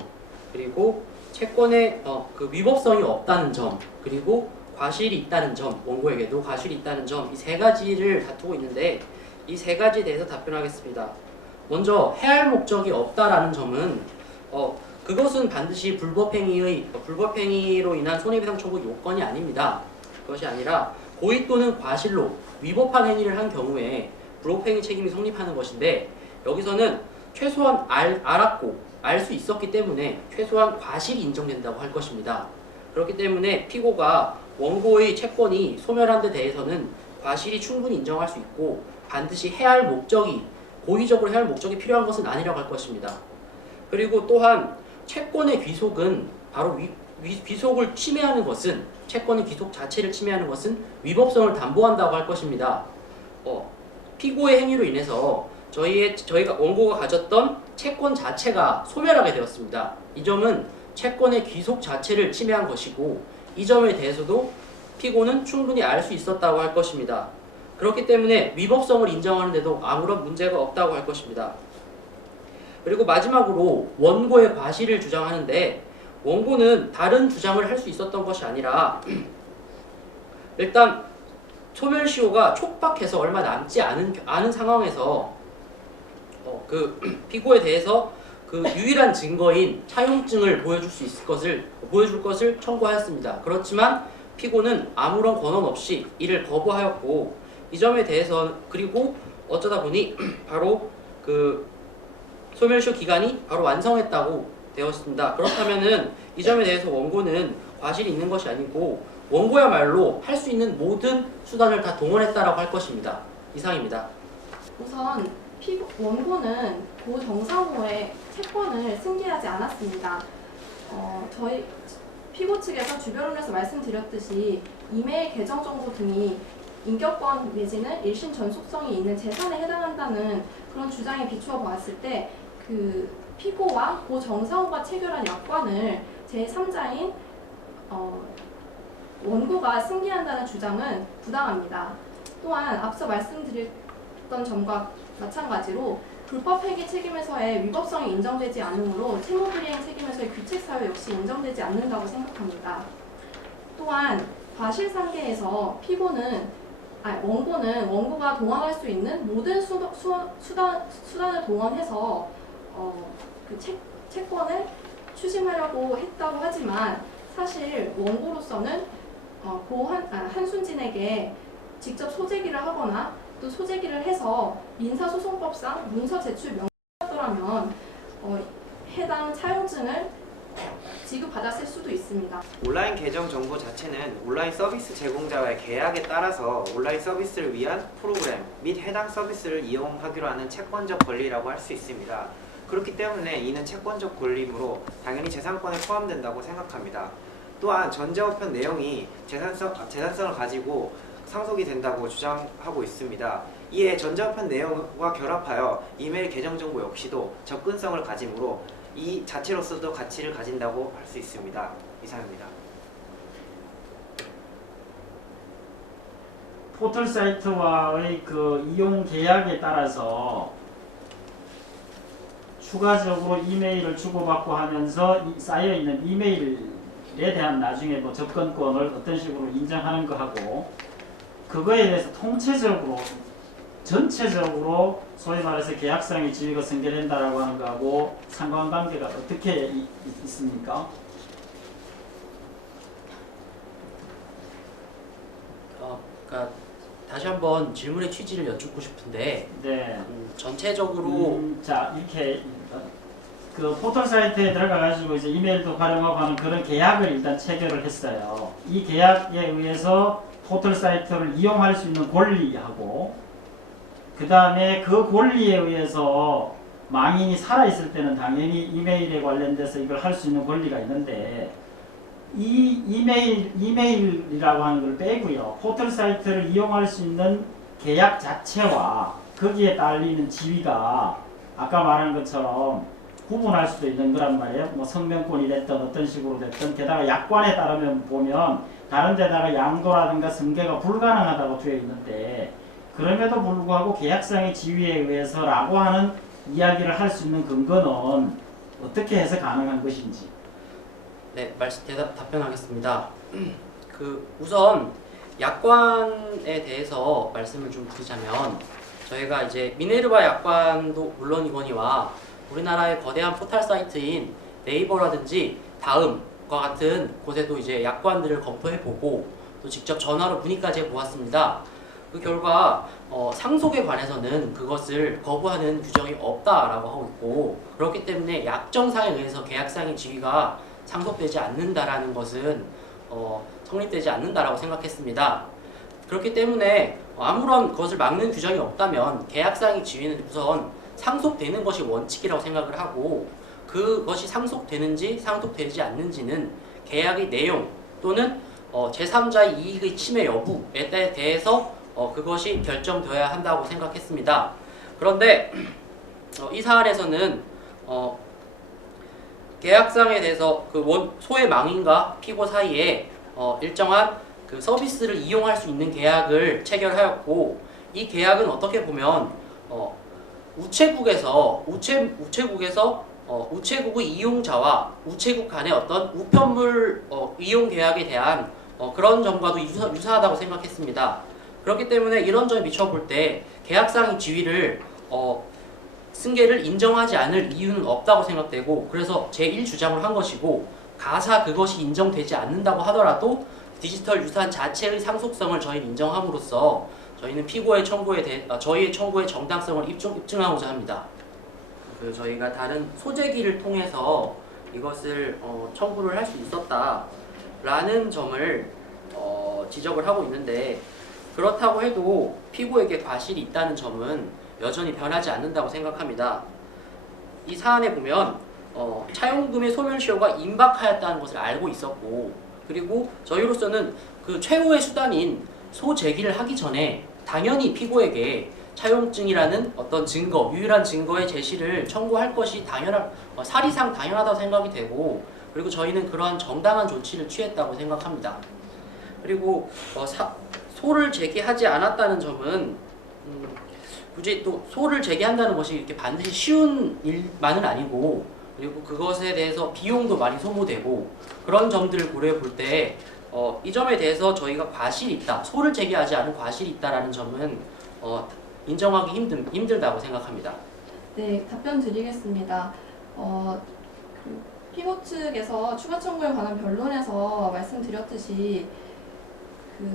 그리고 채권의 위법성이 없다는 점, 그리고 과실이 있다는 점, 원고에게도 과실이 있다는 점, 이 세 가지를 다투고 있는데 이 세 가지에 대해서 답변하겠습니다. 먼저 해할 목적이 없다라는 점은 그것은 반드시 불법행위로 인한 손해배상 청구 요건이 아닙니다. 그것이 아니라 고의 또는 과실로 위법한 행위를 한 경우에 불법행위 책임이 성립하는 것인데 여기서는 최소한 알았고 알 수 있었기 때문에 최소한 과실이 인정된다고 할 것입니다. 그렇기 때문에 피고가 원고의 채권이 소멸한 데 대해서는 과실이 충분히 인정할 수 있고 반드시 고의적으로 해야 할 목적이 필요한 것은 아니라고 할 것입니다. 그리고 또한 채권의 귀속은 바로 귀속을 침해하는 것은 채권의 귀속 자체를 침해하는 것은 위법성을 담보한다고 할 것입니다. 피고의 행위로 인해서 저희가 원고가 가졌던 채권 자체가 소멸하게 되었습니다. 이 점은 채권의 귀속 자체를 침해한 것이고 이 점에 대해서도 피고는 충분히 알 수 있었다고 할 것입니다. 그렇기 때문에 위법성을 인정하는데도 아무런 문제가 없다고 할 것입니다. 그리고 마지막으로 원고의 과실을 주장하는데 원고는 다른 주장을 할 수 있었던 것이 아니라 일단 소멸시효가 촉박해서 얼마 남지 않은 상황에서 그 피고에 대해서 그 유일한 증거인 차용증을 보여줄 것을 청구하였습니다. 그렇지만 피고는 아무런 권한 없이 이를 거부하였고 이 점에 대해서 그리고 어쩌다 보니 바로 그 소멸시효 기간이 바로 완성했다고 되었습니다. 그렇다면은 이 점에 대해서 원고는 과실이 있는 것이 아니고 원고야말로 할 수 있는 모든 수단을 다 동원했다라고 할 것입니다. 이상입니다. 우선 원고는 고 정상호의 채권을 승계하지 않았습니다. 저희 피고 측에서 주변론에서 말씀드렸듯이 이메일 계정 정보 등이 인격권 내지는 일심 전속성이 있는 재산에 해당한다는 그런 주장에 비추어 보았을 때 그 피고와 고 정상호가 체결한 약관을 제3자인 원고가 승계한다는 주장은 부당합니다. 또한 앞서 말씀드렸던 점과 마찬가지로 불법행위 책임에서의 위법성이 인정되지 않으므로 채무불이행 책임에서의 규칙사유 역시 인정되지 않는다고 생각합니다. 또한 과실상계에서 원고는 원고가 동원할 수 있는 모든 수단을 동원해서 그 채권을 추심하려고 했다고 하지만 사실 원고로서는 한순진에게 직접 소재기를 하거나 또 소재기를 해서 민사소송법상 문서 제출 명령하더라면 해당 차용증을 지급받았을 수도 있습니다. 온라인 계정 정보 자체는 온라인 서비스 제공자와의 계약에 따라서 온라인 서비스를 위한 프로그램 및 해당 서비스를 이용하기로 하는 채권적 권리라고 할 수 있습니다. 그렇기 때문에 이는 채권적 권리이므로 당연히 재산권에 포함된다고 생각합니다. 또한 전제우편 내용이 재산성을 가지고 상속이 된다고 주장하고 있습니다. 이에 전제우편 내용과 결합하여 이메일 계정 정보 역시도 접근성을 가지므로 이 자체로서도 가치를 가진다고 할 수 있습니다. 이상입니다. 포털 사이트와의 그 이용 계약에 따라서 추가적으로 이메일을 주고받고 하면서 쌓여 있는 이메일에 대한 나중에 뭐 접근권을 어떤 식으로 인정하는 거하고 그거에 대해서 통체적으로 전체적으로 소위 말해서 계약상의 지위가 승계된다라고 하는 거하고 상관관계가 어떻게 있습니까? 그러니까 다시 한번 질문의 취지를 여쭙고 싶은데 네. 전체적으로 자 이렇게 그 포털 사이트에 들어가가지고 이제 이메일도 활용하고 하는 그런 계약을 일단 체결을 했어요. 이 계약에 의해서 포털 사이트를 이용할 수 있는 권리하고 그 다음에 그 권리에 의해서 망인이 살아있을 때는 당연히 이메일에 관련돼서 이걸 할 수 있는 권리가 있는데 이 이메일이라고 하는 걸 빼고요. 포털 사이트를 이용할 수 있는 계약 자체와 거기에 딸리는 지위가 아까 말한 것처럼 구분할 수도 있는 거란 말이에요. 뭐 성명권이 됐든 어떤 식으로 됐든 게다가 약관에 따르면 보면 다른 데다가 양도라든가 승계가 불가능하다고 되어 있는데 그럼에도 불구하고 계약상의 지위에 의해서라고 하는 이야기를 할 수 있는 근거는 어떻게 해서 가능한 것인지. 네, 답변하겠습니다. 우선 약관에 대해서 말씀을 좀 드리자면 저희가 이제 미네르바 약관도 물론이거니와 우리나라의 거대한 포털 사이트인 네이버라든지 다음과 같은 곳에도 이제 약관들을 검토해보고 또 직접 전화로 문의까지 해보았습니다. 그 결과 상속에 관해서는 그것을 거부하는 규정이 없다라고 하고 있고 그렇기 때문에 약정상에 의해서 계약상의 지위가 상속되지 않는다라는 것은 성립되지 않는다라고 생각했습니다. 그렇기 때문에 아무런 그것을 막는 규정이 없다면 계약상의 지위는 우선 상속되는 것이 원칙이라고 생각을 하고 그것이 상속되는지 상속되지 않는지는 계약의 내용 또는 제3자의 이익의 침해 여부에 대해서 그것이 결정되어야 한다고 생각했습니다. 그런데 이 사안에서는 계약상에 대해서 소의 망인과 피고 사이에 일정한 그 서비스를 이용할 수 있는 계약을 체결하였고 이 계약은 어떻게 보면 우체국에서 우체국의 이용자와 우체국 간의 어떤 우편물 이용 계약에 대한 그런 점과도 유사하다고 생각했습니다. 그렇기 때문에 이런 점에 비춰볼 때 계약상의 지위를 승계를 인정하지 않을 이유는 없다고 생각되고, 그래서 제1주장을 한 것이고, 가사 그것이 인정되지 않는다고 하더라도 디지털 유산 자체의 상속성을 저희는 인정함으로써 저희는 피고의 저희의 청구의 정당성을 입증하고자 합니다. 저희가 다른 소재기를 통해서 이것을 청구를 할 수 있었다라는 점을 지적을 하고 있는데, 그렇다고 해도 피고에게 과실이 있다는 점은 여전히 변하지 않는다고 생각합니다. 이 사안에 보면 차용금의 소멸시효가 임박하였다는 것을 알고 있었고, 그리고 저희로서는 그 최후의 수단인 소제기를 하기 전에 당연히 피고에게 차용증이라는 어떤 증거, 유일한 증거의 제시를 청구할 것이 사리상 당연하다고 생각이 되고, 그리고 저희는 그러한 정당한 조치를 취했다고 생각합니다. 그리고 소를 제기하지 않았다는 점은 굳이 또 소를 제기한다는 것이 이렇게 반드시 쉬운 일만은 아니고, 그리고 그것에 대해서 비용도 많이 소모되고, 그런 점들을 고려해 볼 때 이 점에 대해서 저희가 과실이 있다, 소를 제기하지 않은 과실이 있다라는 점은 인정하기 힘들다고 생각합니다. 네, 답변 드리겠습니다. 피고 측에서 추가 청구에 관한 변론에서 말씀드렸듯이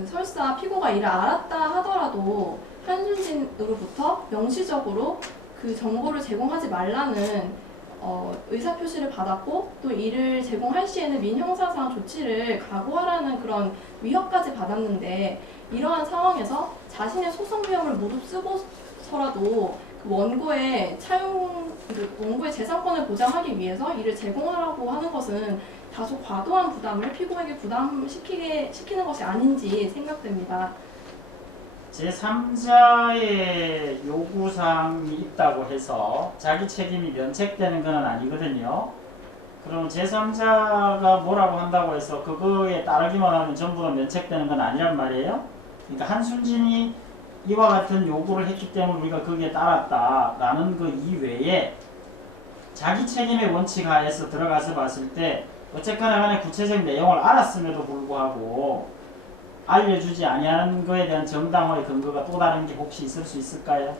설사 피고가 이를 알았다 하더라도 한순진으로부터 명시적으로 그 정보를 제공하지 말라는 의사표시를 받았고, 또 이를 제공할 시에는 민형사상 조치를 각오하라는 그런 위협까지 받았는데, 이러한 상황에서 자신의 소송 비용을 모두 쓰고서라도 원고의 재산권을 보장하기 위해서 이를 제공하라고 하는 것은 다소 과도한 부담을 피고에게 부담시키는 것이 아닌지 생각됩니다. 제3자의 요구사항이 있다고 해서 자기 책임이 면책되는 건 아니거든요. 그럼 제3자가 뭐라고 한다고 해서 그거에 따르기만 하면 전부 다 면책되는 건 아니란 말이에요. 그러니까 한순진이 이와 같은 요구를 했기 때문에 우리가 거기에 따랐다라는 그 이외에 자기 책임의 원칙 하에서 들어가서 봤을 때 어쨌거나 간에 구체적 내용을 알았음에도 불구하고 알려주지 아니하는 거에 대한 정당화의 근거가 또 다른 게 혹시 있을 수 있을까요?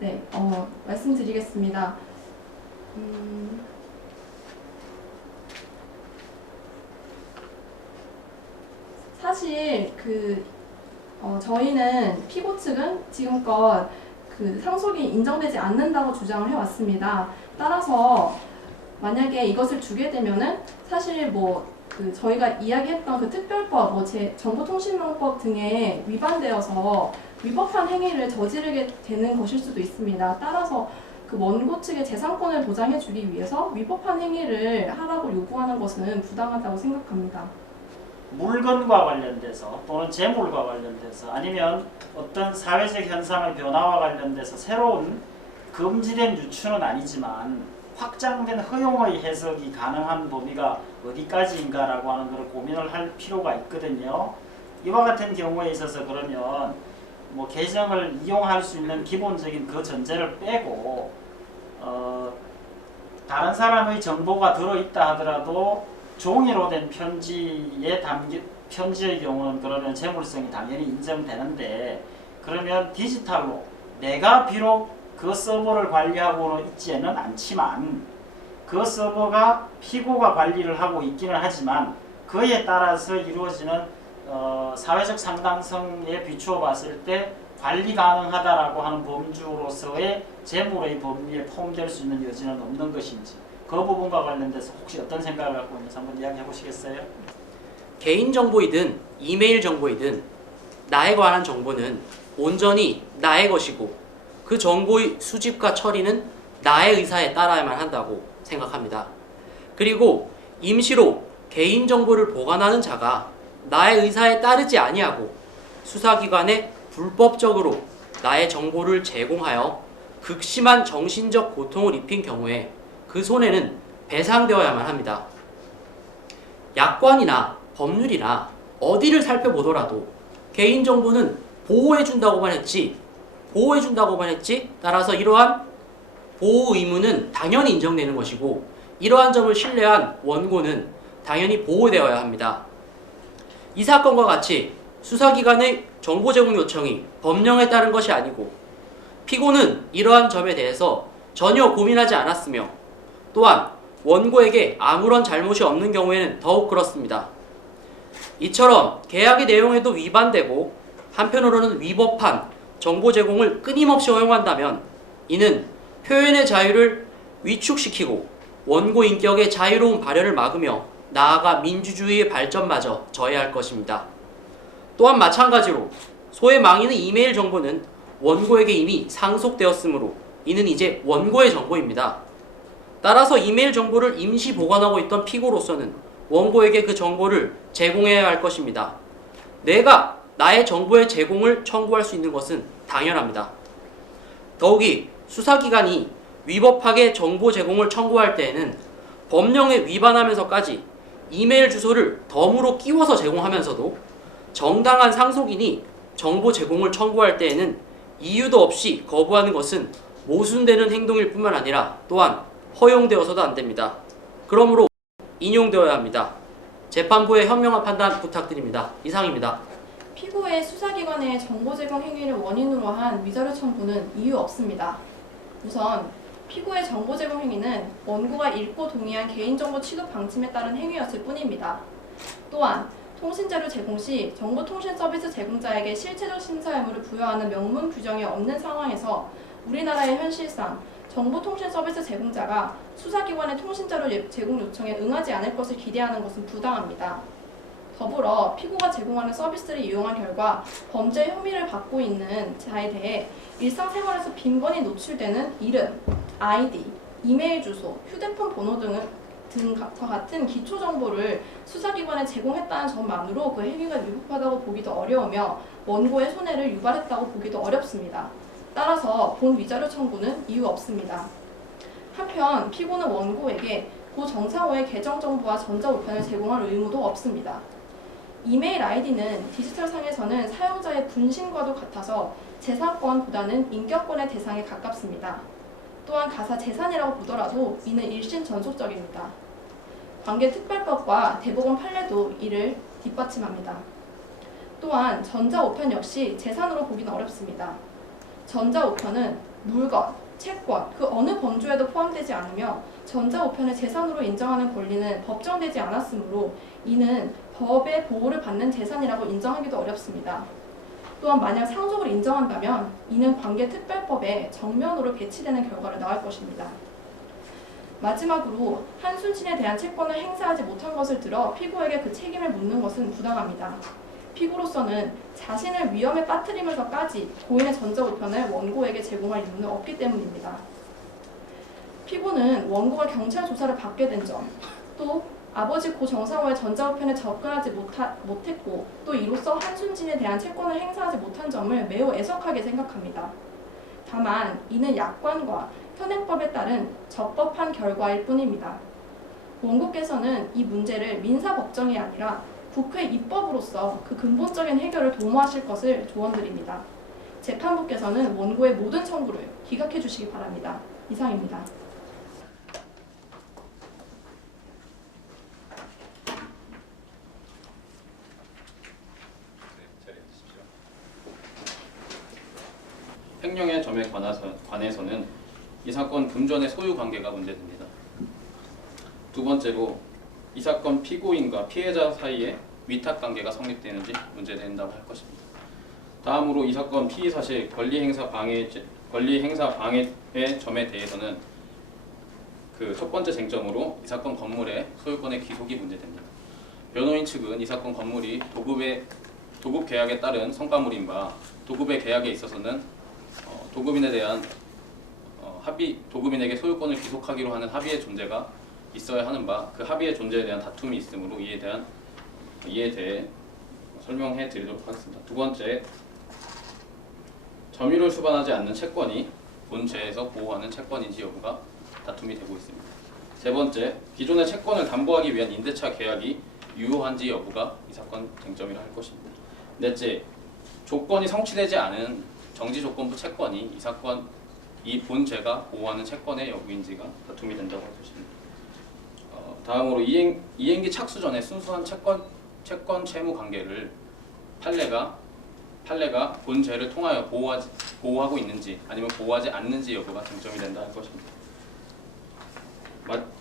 네, 말씀드리겠습니다. 사실 저희는 피고 측은 지금껏 상속이 인정되지 않는다고 주장을 해왔습니다. 따라서 만약에 이것을 주게 되면은 사실 저희가 이야기했던 그 특별법, 정보통신망법 등에 위반되어서 위법한 행위를 저지르게 되는 것일 수도 있습니다. 따라서 그 원고 측의 재산권을 보장해주기 위해서 위법한 행위를 하라고 요구하는 것은 부당하다고 생각합니다. 물건과 관련돼서 또는 재물과 관련돼서 아니면 어떤 사회적 현상의 변화와 관련돼서 새로운 금지된 유추는 아니지만 확장된 허용의 해석이 가능한 범위가 어디까지인가라고 하는 것을 고민을 할 필요가 있거든요. 이와 같은 경우에 있어서 그러면 계정을 이용할 수 있는 기본적인 그 전제를 빼고 다른 사람의 정보가 들어있다 하더라도 종이로 된 편지의 경우는 그러면 재물성이 당연히 인정되는데, 그러면 디지털로 내가 비록 그 서버를 관리하고는 있지는 않지만 그 서버가 피고가 관리를 하고 있기는 하지만 그에 따라서 이루어지는 사회적 상당성에 비추어 봤을 때 관리 가능하다라고 하는 범주로서의 재물의 범위에 포함될 수 있는 여지는 없는 것인지, 그 부분과 관련돼서 혹시 어떤 생각을 갖고 있는지 한번 이야기해 보시겠어요? 개인정보이든 이메일 정보이든 나에 관한 정보는 온전히 나의 것이고 그 정보의 수집과 처리는 나의 의사에 따라야만 한다고 생각합니다. 그리고 임시로 개인정보를 보관하는 자가 나의 의사에 따르지 아니하고 수사기관에 불법적으로 나의 정보를 제공하여 극심한 정신적 고통을 입힌 경우에 그 손해는 배상되어야만 합니다. 약관이나 법률이나 어디를 살펴보더라도 개인정보는 보호해준다고만 했지 따라서 이러한 보호 의무는 당연히 인정되는 것이고 이러한 점을 신뢰한 원고는 당연히 보호되어야 합니다. 이 사건과 같이 수사기관의 정보 제공 요청이 법령에 따른 것이 아니고 피고는 이러한 점에 대해서 전혀 고민하지 않았으며 또한 원고에게 아무런 잘못이 없는 경우에는 더욱 그렇습니다. 이처럼 계약의 내용에도 위반되고 한편으로는 위법한 정보 제공을 끊임없이 허용한다면 이는 표현의 자유를 위축시키고 원고 인격의 자유로운 발현을 막으며 나아가 민주주의의 발전마저 저해할 것입니다. 또한 마찬가지로 소의 망인의 이메일 정보는 원고에게 이미 상속되었으므로 이는 이제 원고의 정보입니다. 따라서 이메일 정보를 임시 보관하고 있던 피고로서는 원고에게 그 정보를 제공해야 할 것입니다. 내가 나의 정보의 제공을 청구할 수 있는 것은 당연합니다. 더욱이 수사기관이 위법하게 정보 제공을 청구할 때에는 법령에 위반하면서까지 이메일 주소를 덤으로 끼워서 제공하면서도 정당한 상속인이 정보 제공을 청구할 때에는 이유도 없이 거부하는 것은 모순되는 행동일 뿐만 아니라 또한 허용되어서도 안 됩니다. 그러므로 인용되어야 합니다. 재판부의 현명한 판단 부탁드립니다. 이상입니다. 피고의 수사기관의 정보 제공 행위를 원인으로 한 위자료 청구는 이유 없습니다. 우선 피고의 정보 제공 행위는 원고가 읽고 동의한 개인정보 취득 방침에 따른 행위였을 뿐입니다. 또한 통신자료 제공 시 정보통신 서비스 제공자에게 실체적 심사 의무를 부여하는 명문 규정이 없는 상황에서 우리나라의 현실상 정보통신 서비스 제공자가 수사기관의 통신자료 제공 요청에 응하지 않을 것을 기대하는 것은 부당합니다. 더불어 피고가 제공하는 서비스를 이용한 결과 범죄 혐의를 받고 있는 자에 대해 일상생활에서 빈번히 노출되는 이름, 아이디, 이메일 주소, 휴대폰 번호 등과 같은 기초 정보를 수사기관에 제공했다는 점만으로 그 행위가 위법하다고 보기도 어려우며 원고의 손해를 유발했다고 보기도 어렵습니다. 따라서 본 위자료 청구는 이유 없습니다. 한편 피고는 원고에게 고 정상호의 계정 정보와 전자우편을 제공할 의무도 없습니다. 이메일 아이디는 디지털상에서는 사용자의 분신과도 같아서 재산권보다는 인격권의 대상에 가깝습니다. 또한 가사 재산이라고 보더라도 이는 일신 전속적입니다. 관계특별법과 대법원 판례도 이를 뒷받침합니다. 또한 전자우편 역시 재산으로 보기는 어렵습니다. 전자우편은 물건, 채권, 그 어느 범주에도 포함되지 않으며 전자우편을 재산으로 인정하는 권리는 법정되지 않았으므로 이는 법의 보호를 받는 재산이라고 인정하기도 어렵습니다. 또한 만약 상속을 인정한다면 이는 관계특별법에 정면으로 배치되는 결과를 낳을 것입니다. 마지막으로 한순진에 대한 채권을 행사하지 못한 것을 들어 피고에게 그 책임을 묻는 것은 부당합니다. 피고로서는 자신을 위험에 빠뜨리면서까지 고인의 전자우편을 원고에게 제공할 이유는 없기 때문입니다. 피고는 원고가 경찰 조사를 받게 된 점, 또 아버지 고 정상호의 전자우편에 접근하지 못했고 또 이로써 한순진에 대한 채권을 행사하지 못한 점을 매우 애석하게 생각합니다. 다만 이는 약관과 현행법에 따른 적법한 결과일 뿐입니다. 원고께서는 이 문제를 민사법정이 아니라 국회 입법으로서 그 근본적인 해결을 도모하실 것을 조언드립니다. 재판부께서는 원고의 모든 청구를 기각해 주시기 바랍니다. 이상입니다. 횡령의 점에 관해서는 이 사건 금전의 소유 관계가 문제됩니다. 두 번째로 이 사건 피고인과 피해자 사이에 위탁 관계가 성립되는지 문제된다고 할 것입니다. 다음으로 이 사건 피의 사실 권리 행사 방해의 점에 대해서는 그 첫 번째 쟁점으로 이 사건 건물의 소유권의 귀속이 문제됩니다. 변호인 측은 이 사건 건물이 도급 계약에 따른 성과물인 바 도급의 계약에 있어서는 도급인에 대한 도급인에게 소유권을 귀속하기로 하는 합의의 존재가 있어야 하는 바 그 합의의 존재에 대한 다툼이 있으므로 이에 대해 설명해 드리도록 하겠습니다. 두 번째, 점유를 수반하지 않는 채권이 본죄에서 보호하는 채권인지 여부가 다툼이 되고 있습니다. 세 번째, 기존의 채권을 담보하기 위한 임대차 계약이 유효한지 여부가 이 사건 쟁점이라 할 것입니다. 넷째, 조건이 성취되지 않은 정지조건부 채권이 이 사건 이 본죄가 보호하는 채권의 여부인지가 다툼이 된다고 할 것입니다. 다음으로 이행기 착수 전에 순수한 채권 채무 관계를 판례가 본죄를 통하여 보호하고 있는지 아니면 보호하지 않는지 여부가 쟁점이 된다 할 것입니다.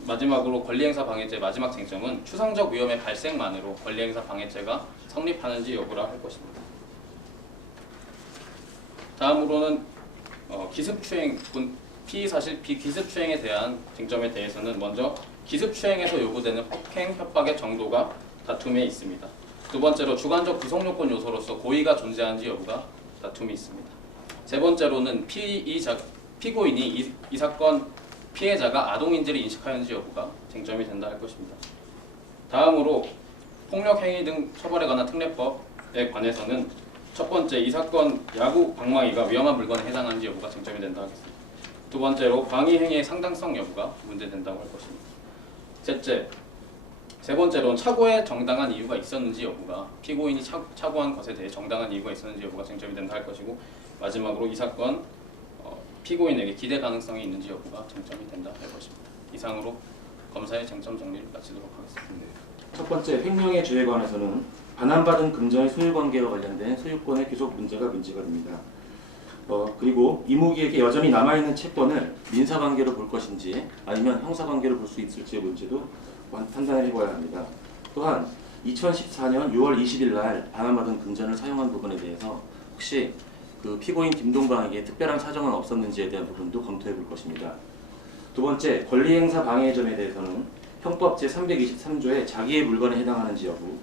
마지막으로 권리행사 방해죄 마지막 쟁점은 추상적 위험의 발생만으로 권리행사 방해죄가 성립하는지 여부라 할 것입니다. 다음으로는 기습추행, 피의사실 비기습추행에 대한 쟁점에 대해서는 먼저 기습추행에서 요구되는 폭행, 협박의 정도가 다툼에 있습니다. 두 번째로 주관적 구성요건 요소로서 고의가 존재하는지 여부가 다툼이 있습니다. 세 번째로는 피고인이 이 사건 피해자가 아동인지를 인식하였는지 여부가 쟁점이 된다 할 것입니다. 다음으로 폭력행위 등 처벌에 관한 특례법에 관해서는 첫 번째, 이 사건 야구 방망이가 위험한 물건에 해당하는지 여부가 쟁점이 된다 하겠습니다. 두 번째로 방위 행위의 상당성 여부가 문제된다고 할 것입니다. 셋째, 세 번째로는 착오에 정당한 이유가 있었는지 여부가 피고인이 착오한 것에 대해 정당한 이유가 있었는지 여부가 쟁점이 된다 할 것이고 마지막으로 이 사건 피고인에게 기대 가능성이 있는지 여부가 쟁점이 된다 할 것입니다. 이상으로 검사의 쟁점 정리를 마치도록 하겠습니다. 첫 번째, 횡령의 죄에 관해서는 반환받은 금전의 소유관계와 관련된 소유권의 귀속 문제가 문제가 됩니다. 그리고 이모기에게 여전히 남아있는 채권을 민사관계로 볼 것인지 아니면 형사관계로 볼 수 있을지의 문제도 판단을 해봐야 합니다. 또한 2014년 6월 20일 날 반환받은 금전을 사용한 부분에 대해서 혹시 그 피고인 김동방에게 특별한 사정은 없었는지에 대한 부분도 검토해 볼 것입니다. 두 번째, 권리행사 방해의 점에 대해서는 형법 제323조의 자기의 물건에 해당하는지 여부,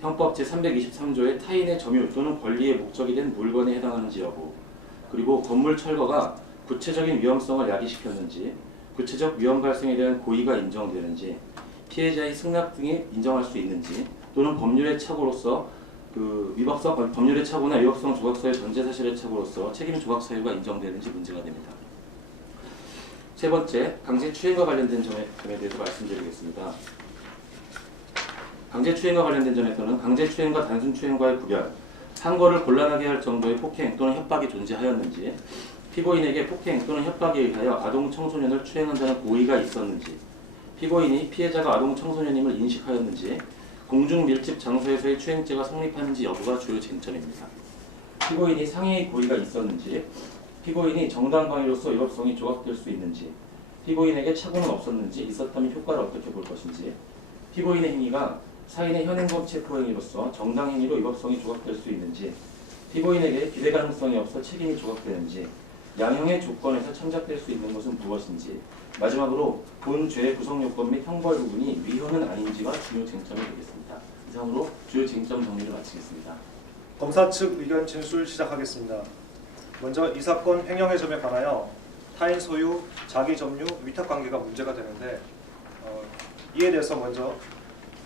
형법 제323조의 타인의 점유 또는 권리의 목적이 된 물건에 해당하는지 여부, 그리고 건물 철거가 구체적인 위험성을 야기시켰는지, 구체적 위험 발생에 대한 고의가 인정되는지, 피해자의 승낙 등이 인정할 수 있는지, 또는 법률의 착오로서 법률의 착오나 위법성 조각서의 전제 사실의 착오로서 책임 조각 사유가 인정되는지 문제가 됩니다. 세 번째, 강제추행과 관련된 점에 대해서 말씀드리겠습니다. 강제추행과 관련된 점에서는 강제추행과 단순추행과의 구별, 상고를 곤란하게 할 정도의 폭행 또는 협박이 존재하였는지, 피고인에게 폭행 또는 협박에 의하여 아동 청소년을 추행한다는 고의가 있었는지, 피고인이 피해자가 아동 청소년임을 인식하였는지, 공중 밀집 장소에서의 추행죄가 성립하는지 여부가 주요 쟁점입니다. 피고인이 상해의 고의가 있었는지, 피고인이 정당방위로서 위법성이 조각될 수 있는지, 피고인에게 착오는 없었는지, 있었다면 효과를 어떻게 볼 것인지, 피고인의 행위가 사인의 현행범 체포행위로서 정당행위로 위법성이 조각될 수 있는지, 피고인에게 기대 가능성이 없어 책임이 조각되는지, 양형의 조건에서 참작될 수 있는 것은 무엇인지, 마지막으로 본 죄의 구성요건 및 형벌 부분이 위헌은 아닌지가 주요 쟁점이 되겠습니다. 이상으로 주요 쟁점 정리를 마치겠습니다. 검사 측 의견 진술 시작하겠습니다. 먼저 이 사건 횡령의 점에 관하여 타인 소유, 자기 점유, 위탁 관계가 문제가 되는데 이에 대해서 먼저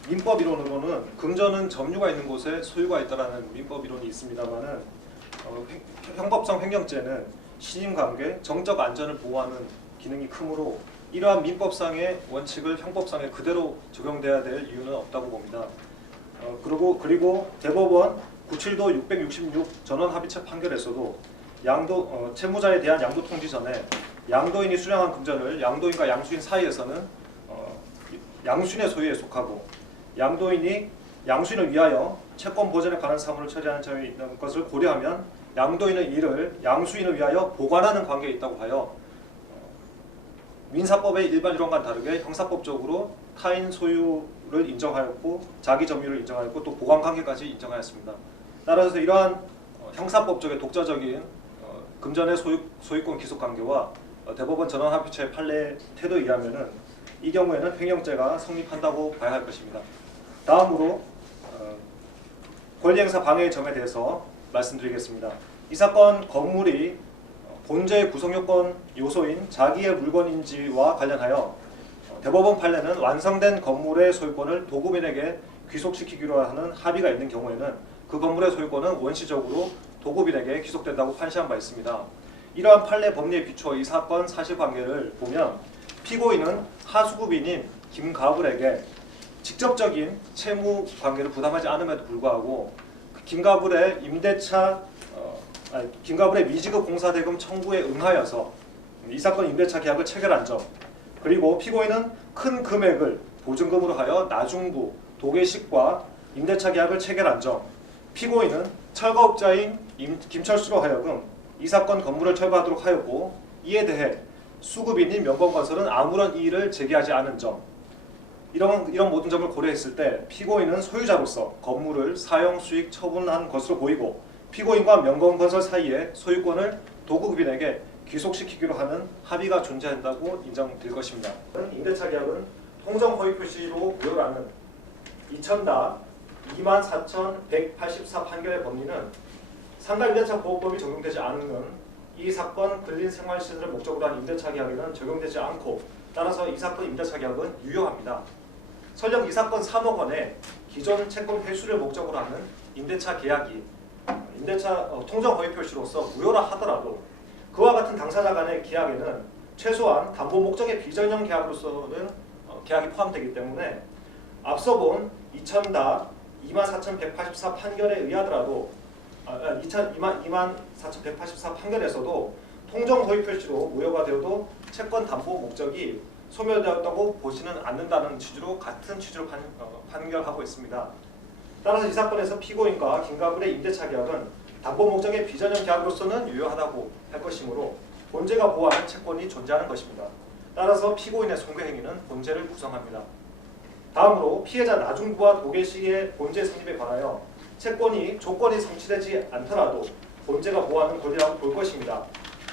민법 이론으로는 금전은 점유가 있는 곳에 소유가 있다라는 민법 이론이 있습니다만은 형법상 횡령죄는 신임관계, 정적 안전을 보호하는 기능이 크므로 이러한 민법상의 원칙을 형법상에 그대로 적용돼야 될 이유는 없다고 봅니다. 그리고 대법원 97도 666 전원합의체 판결에서도 채무자에 대한 양도 통지 전에 양도인이 수령한 금전을 양도인과 양수인 사이에서는 양수인의 소유에 속하고 양도인이 양수인을 위하여 채권 보전에 관한 사무를 처리하는 점이 있는 것을 고려하면 양도인의 이를 양수인을 위하여 보관하는 관계에 있다고 하여 민사법의 일반 이론과는 다르게 형사법적으로 타인 소유를 인정하였고 자기 점유를 인정하였고 또 보관 관계까지 인정하였습니다. 따라서 이러한 형사법적의 독자적인 금전의 소유권 기속 관계와 대법원 전원합의체 판례 태도에 의하면은 이 경우에는 횡령죄가 성립한다고 봐야 할 것입니다. 다음으로 권리행사 방해의 점에 대해서 말씀드리겠습니다. 이 사건 건물이 본죄의 구성요건 요소인 자기의 물건인지와 관련하여 대법원 판례는 완성된 건물의 소유권을 도급인에게 귀속시키기로 하는 합의가 있는 경우에는 그 건물의 소유권은 원시적으로 도급인에게 귀속된다고 판시한 바 있습니다. 이러한 판례 법리에 비추어 이 사건 사실관계를 보면 피고인은 하수급인인 김가불에게 직접적인 채무 관계를 부담하지 않음에도 불구하고 김가불의 김가불의 미지급 공사대금 청구에 응하여서 이 사건 임대차 계약을 체결한 점, 그리고 피고인은 큰 금액을 보증금으로 하여 나중부, 도계식과 임대차 계약을 체결한 점, 피고인은 철거업자인 김철수로 하여금 이 사건 건물을 철거하도록 하였고 이에 대해 수급인인 명건건설은 아무런 이의를 제기하지 않은 점, 이런 모든 점을 고려했을 때 피고인은 소유자로서 건물을 사용 수익 처분한 것으로 보이고 피고인과 명건건설 사이에 소유권을 도급인에게 귀속시키기로 하는 합의가 존재한다고 인정될 것입니다. 임대차 계약은 통정 허위 표시로 무효를 하는 2000다 24,184 판결의 법리는 상가 임대차 보호법이 적용되지 않는 이 사건 근린생활시설을 목적으로 한 임대차 계약에는 적용되지 않고 따라서 이 사건 임대차 계약은 유효합니다. 설령 이 사건 3억 원의 기존 채권 회수를 목적으로 하는 임대차 계약이 통정 허위 표시로서 무효라 하더라도 그와 같은 당사자 간의 계약에는 최소한 담보 목적의 비전형 계약으로서는 계약이 포함되기 때문에 앞서 본 2000다 24,184 판결에 의하더라도 24,184 판결에서도 통정 허위 표시로 무효가 되어도 채권 담보 목적이 소멸되었다고 보지는 않는다는 취지로 같은 취지로 판결하고 있습니다. 따라서 이 사건에서 피고인과 김가불의 임대차 계약은 담보 목적의 비전형 계약으로서는 유효하다고 할 것이므로 본죄가 보호하는 채권이 존재하는 것입니다. 따라서 피고인의 손괴 행위는 본죄를 구성합니다. 다음으로 피해자 나중부와 도계식의 본죄 성립에 관하여 채권이 조건이 성취되지 않더라도 본죄가 보호하는 권리라고 볼 것입니다.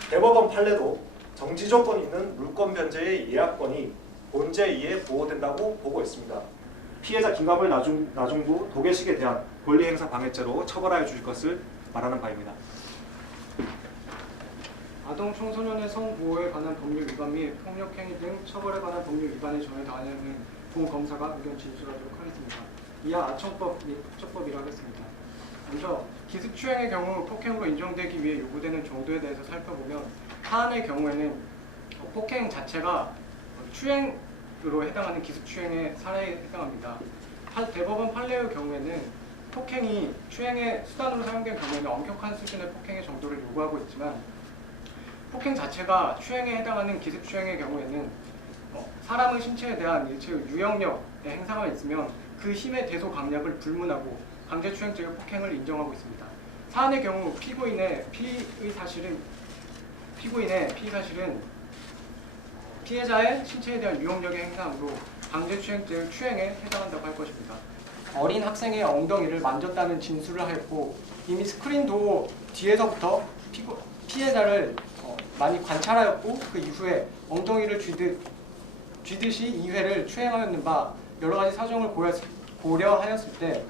대법원 판례도 정지 조건이 있는 물권 변제의 예약권이 본죄에 의해 보호된다고 보고 있습니다. 피해자 김가불 나중부 도계식에 대한 권리행사 방해죄로 처벌하여 주실 것을 말하는 바입니다. 아동 청소년의 성보호에 관한 법률 위반 및 폭력행위 등 처벌에 관한 법률 위반의 점에 관하여는 본 검사가 의견 진술하도록 하겠습니다. 이하 아청법 및 폭처법이라 하겠습니다. 먼저 기습추행의 경우 폭행으로 인정되기 위해 요구되는 정도에 대해서 살펴보면 사안의 경우에는 폭행 자체가 추행으로 해당하는 기습추행의 사례에 해당합니다. 대법원 판례의 경우에는 폭행이 추행의 수단으로 사용된 경우에는 엄격한 수준의 폭행의 정도를 요구하고 있지만 폭행 자체가 추행에 해당하는 기습추행의 경우에는 사람의 신체에 대한 일체의 유형력의 행사가 있으면 그 힘의 대소 강약을 불문하고 강제추행죄의 폭행을 인정하고 있습니다. 사안의 경우 피고인의 피의 사실은 피해자의 신체에 대한 유형력의 행사으로 강제추행죄의 추행에 해당한다고 할 것입니다. 어린 학생의 엉덩이를 만졌다는 진술을 하였고 이미 스크린도 뒤에서부터 피해자를 많이 관찰하였고 그 이후에 엉덩이를 쥐듯이 2회를 추행하였는 바 여러 가지 사정을 고려하였을 때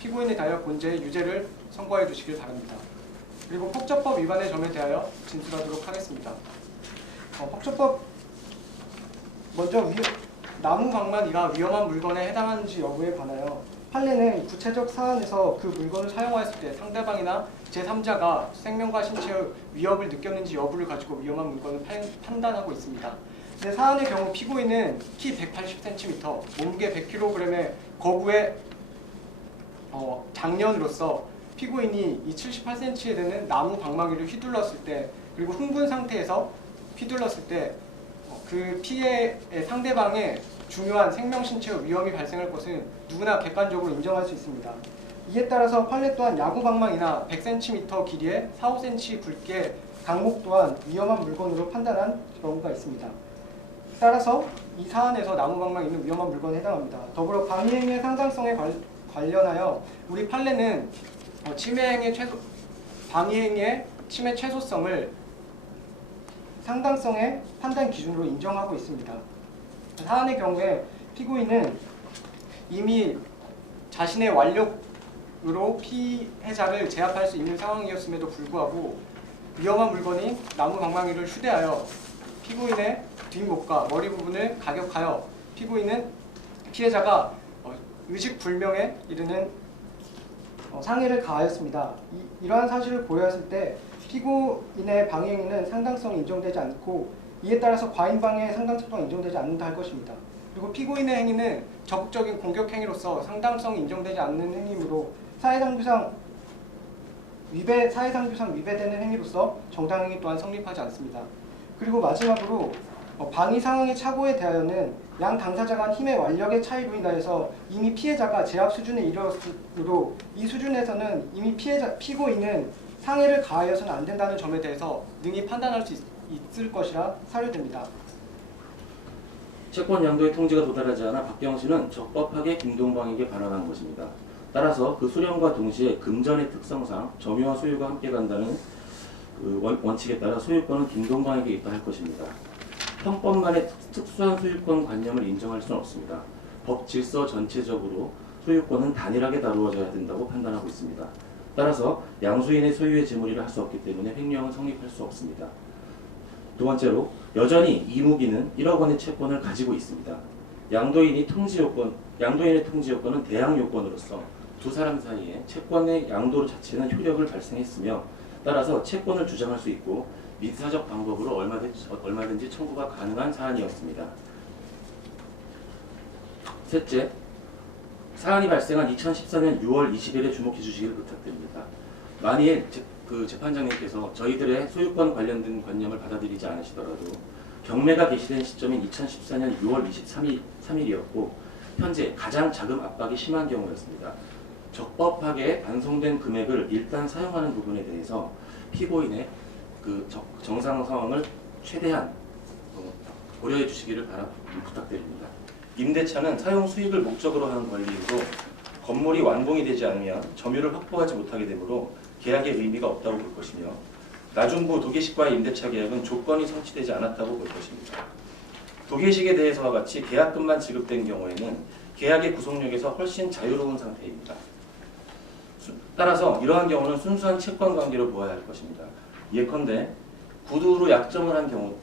피고인에 대하여 본죄의 유죄를 선고해 주시길 바랍니다. 그리고 폭처법 위반의 점에 대하여 진술하도록 하겠습니다. 폭처법 먼저 나무 방망이가 위험한 물건에 해당하는지 여부에 관하여 판례는 구체적 사안에서 그 물건을 사용하였을 때 상대방이나 제3자가 생명과 신체의 위협을 느꼈는지 여부를 가지고 위험한 물건을 판단하고 있습니다. 근데 사안의 경우 피고인은 키 180cm, 몸무게 100kg의 거구의 장년으로서 피고인이 이 78cm에 되는 나무 방망이를 휘둘렀을 때 그리고 흥분 상태에서 휘둘렀을 때 그 피해의 상대방의 중요한 생명 신체의 위험이 발생할 것은 누구나 객관적으로 인정할 수 있습니다. 이에 따라서 판례 또한 야구 방망이나 100cm 길이의 4-5cm 굵기의 강목 또한 위험한 물건으로 판단한 경우가 있습니다. 따라서 이 사안에서 나무 방망이는 위험한 물건에 해당합니다. 더불어 방위행위의 상당성에 관련하여 우리 판례는 방위행위의 침해 최소성을 상당성의 판단 기준으로 인정하고 있습니다. 사안의 경우에 피고인은 이미 자신의 완력으로 피해자를 제압할 수 있는 상황이었음에도 불구하고 위험한 물건인 나무 방망이를 휴대하여 피고인의 뒷목과 머리 부분을 가격하여 피해자가 의식불명에 이르는 상해를 가하였습니다. 이러한 사실을 고려했을 때 피고인의 방해행위는 상당성이 인정되지 않고 이에 따라서 과잉방해의 상당성도 인정되지 않는다 할 것입니다. 그리고 피고인의 행위는 적극적인 공격 행위로서 상당성이 인정되지 않는 행위이므로 사회상규상 위배되는 행위로서 정당행위 또한 성립하지 않습니다. 그리고 마지막으로 방위 상황의 착오에 대하여는 양 당사자 간 힘의 완력의 차이로 인하여서 이미 피해자가 제압 수준에 이르렀으므로 이 수준에서는 이미 피고인은 상해를 가하여서는 안 된다는 점에 대해서 능히 판단할 수 있을 것이라 사료됩니다. 채권 양도의 통지가 도달하지 않아 박경 씨는 적법하게 김동방에게 반환한 것입니다. 따라서 그 수령과 동시에 금전의 특성상 점유와 소유가 함께 간다는 그 원칙에 따라 소유권은 김동방에게 있다 할 것입니다. 형법만의 특수한 소유권 관념을 인정할 수는 없습니다. 법 질서 전체적으로 소유권은 단일하게 다루어져야 된다고 판단하고 있습니다. 따라서 양수인의 소유의 재물이라 할 수 없기 때문에 횡령은 성립할 수 없습니다. 두 번째로 여전히 이무기는 1억 원의 채권을 가지고 있습니다. 양도인의 통지 요건은 대항 요건으로서 두 사람 사이에 채권의 양도 자체는 효력을 발생했으며 따라서 채권을 주장할 수 있고 민사적 방법으로 얼마든지 청구가 가능한 사안이었습니다. 셋째, 사안이 발생한 2014년 6월 20일에 주목해 주시기를 부탁드립니다. 만일 재판장님께서 저희들의 소유권 관련된 관념을 받아들이지 않으시더라도 경매가 개시된 시점인 2014년 6월 23일이었고 현재 가장 자금 압박이 심한 경우였습니다. 적법하게 반송된 금액을 일단 사용하는 부분에 대해서 피고인의 그 정상 상황을 최대한 고려해 주시기를 부탁드립니다. 임대차는 사용 수익을 목적으로 하는 권리이므로 건물이 완공이 되지 않으면 점유를 확보하지 못하게 되므로 계약의 의미가 없다고 볼 것이며 나중부 도계식과의 임대차 계약은 조건이 성취되지 않았다고 볼 것입니다. 도계식에 대해서와 같이 계약금만 지급된 경우에는 계약의 구속력에서 훨씬 자유로운 상태입니다. 따라서 이러한 경우는 순수한 채권 관계로 보아야 할 것입니다. 예컨대 구두로 약정을 한 경우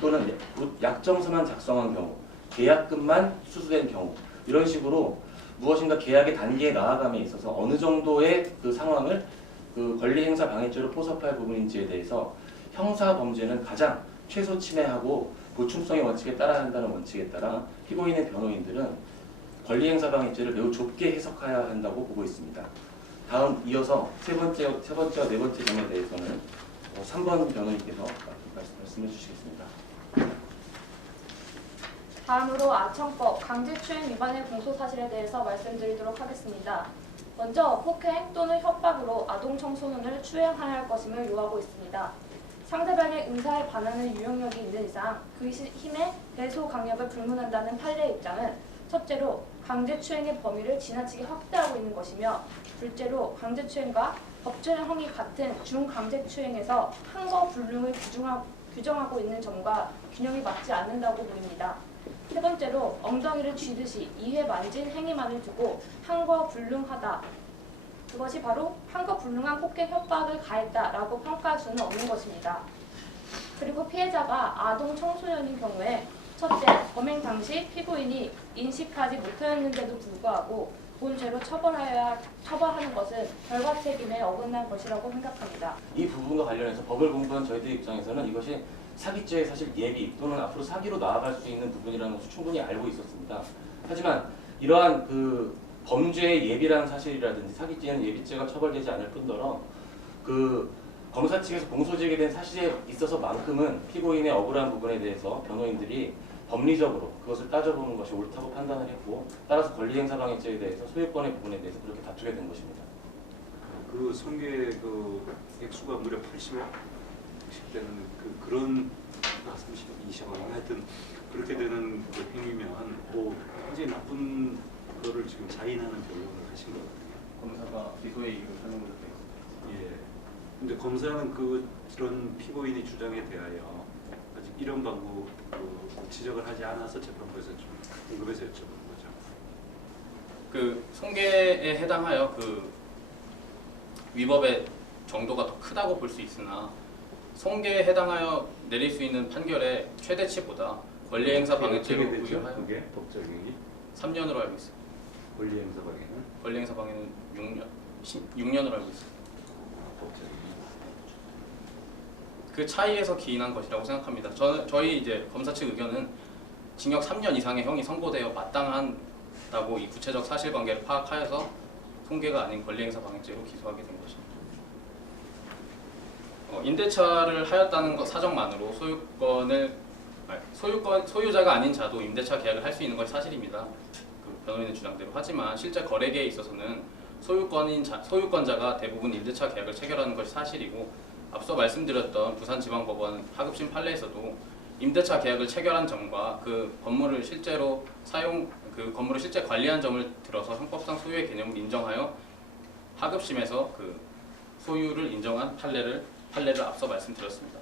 또는 약정서만 작성한 경우 계약금만 수수된 경우 이런 식으로 무엇인가 계약의 단계에 나아감에 있어서 어느 정도의 그 상황을 그 권리행사 방해죄로 포섭할 부분인지에 대해서 형사 범죄는 가장 최소 침해하고 보충성의 원칙에 따라야 한다는 원칙에 따라 피고인의 변호인들은 권리행사 방해죄를 매우 좁게 해석해야 한다고 보고 있습니다. 다음 이어서 세 번째와 네 번째 점에 대해서는 3번 변호인께서 말씀해 주시겠습니다. 다음으로 아청법 강제추행 위반의 공소사실에 대해서 말씀드리도록 하겠습니다. 먼저 폭행 또는 협박으로 아동 청소년을 추행하여야 할 것임을 요하고 있습니다. 상대방의 의사에 반하는 유형력이 있는 이상 그 힘의 배소 강력을 불문한다는 판례의 입장은 첫째로 강제추행의 범위를 지나치게 확대하고 있는 것이며 둘째로 강제추행과 법조형이 같은 중강제추행에서 항거 불능을 규정하고 있는 점과 균형이 맞지 않는다고 보입니다. 세 번째로 엉덩이를 쥐듯이 2회 만진 행위만을 두고 항거 불능하다. 그것이 바로 항거 불능한 폭행 협박을 가했다라고 평가할 수는 없는 것입니다. 그리고 피해자가 아동 청소년인 경우에 첫째, 범행 당시 피고인이 인식하지 못하였는데도 불구하고 본 죄로 처벌하는 것은 결과 책임에 어긋난 것이라고 생각합니다. 이 부분과 관련해서 법을 공부한 저희들 입장에서는 이것이 사기죄의 사실 예비 또는 앞으로 사기로 나아갈 수 있는 부분이라는 것을 충분히 알고 있었습니다. 하지만 이러한 그 범죄의 예비라는 사실이라든지 사기죄는 예비죄가 처벌되지 않을 뿐더러 그 검사 측에서 공소 제기된 사실에 있어서만큼은 피고인의 억울한 부분에 대해서 변호인들이 법리적으로 그것을 따져보는 것이 옳다고 판단을 했고 따라서 권리행사방해죄에 대해서 소유권의 부분에 대해서 그렇게 다투게 된 것입니다. 그 성계 그 액수가 무려 80억 되는 그런 30억, 20억 하여튼 그렇게 되는 그 행위면 뭐 굉장히 나쁜 거를 지금 자인하는 변론을 하신 거거든요. 검사가 기소의 이유를 설명을 했어요. 예. 근데 검사는 그런 피고인의 주장에 대하여 아직 이런 방법 지적을 하지 않아서 재판부에서 좀 궁금해서 여쭤보는 거죠. 그 성계에 해당하여 그 위법의 정도가 더 크다고 볼 수 있으나 성계에 해당하여 내릴 수 있는 판결의 최대치보다 권리행사 방해죄로 부여하여 그게 법적이 3년으로 알고 있습니다. 권리행사 방해는? 권리행사 방해는 6년으로 알고 있습니다. 그 차이에서 기인한 것이라고 생각합니다. 저희 이제 검사 측 의견은 징역 3년 이상의 형이 선고되어 마땅하다고 이 구체적 사실관계를 파악하여서 통계가 아닌 권리행사 방해죄로 기소하게 된 것입니다. 임대차를 하였다는 것 사정만으로 소유자가 아닌 자도 임대차 계약을 할 수 있는 것이 사실입니다. 그 변호인의 주장대로. 하지만 실제 거래계에 있어서는 소유권자가 대부분 임대차 계약을 체결하는 것이 사실이고, 앞서 말씀드렸던 부산지방법원 하급심 판례에서도 임대차 계약을 체결한 점과 그 건물을 실제 관리한 점을 들어서 형법상 소유의 개념을 인정하여 하급심에서 그 소유를 인정한 판례를 앞서 말씀드렸습니다.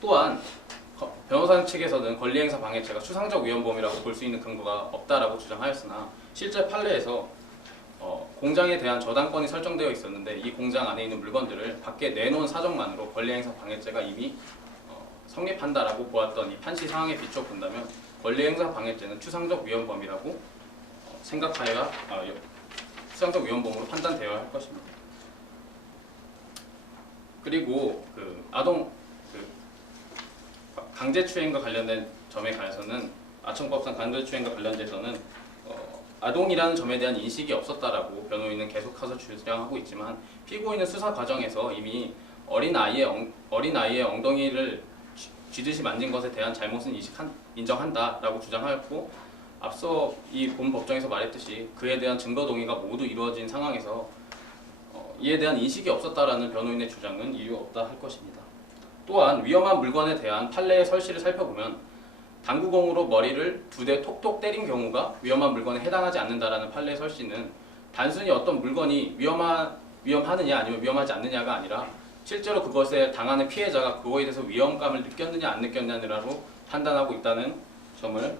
또한 변호사 측에서는 권리행사 방해죄가 추상적 위헌범이라고 볼 수 있는 근거가 없다라고 주장하였으나, 실제 판례에서 공장에 대한 저당권이 설정되어 있었는데 이 공장 안에 있는 물건들을 밖에 내놓은 사정만으로 권리행사 방해죄가 이미 성립한다라고 보았던 이 판시 상황에 비춰 본다면 권리행사 방해죄는 추상적 위헌범이라고 추상적 위헌범으로 판단되어야 할 것입니다. 그리고 강제추행과 관련된 점에 관해서는 아청법상 강제추행과 관련돼서는 아동이라는 점에 대한 인식이 없었다라고 변호인은 계속해서 주장하고 있지만, 피고인은 수사 과정에서 이미 어린 아이의 엉덩이를 쥐듯이 만진 것에 대한 잘못은 인정한다라고 주장하였고, 앞서 이 본 법정에서 말했듯이 그에 대한 증거 동의가 모두 이루어진 상황에서 이에 대한 인식이 없었다라는 변호인의 주장은 이유 없다 할 것입니다. 또한 위험한 물건에 대한 판례의 설시를 살펴보면 당구공으로 머리를 2대 톡톡 때린 경우가 위험한 물건에 해당하지 않는다라는 판례의 설시는 단순히 어떤 물건이 위험하느냐 아니면 위험하지 않느냐가 아니라 실제로 그것에 당하는 피해자가 그거에 대해서 위험감을 느꼈느냐 안 느꼈느냐로 판단하고 있다는 점을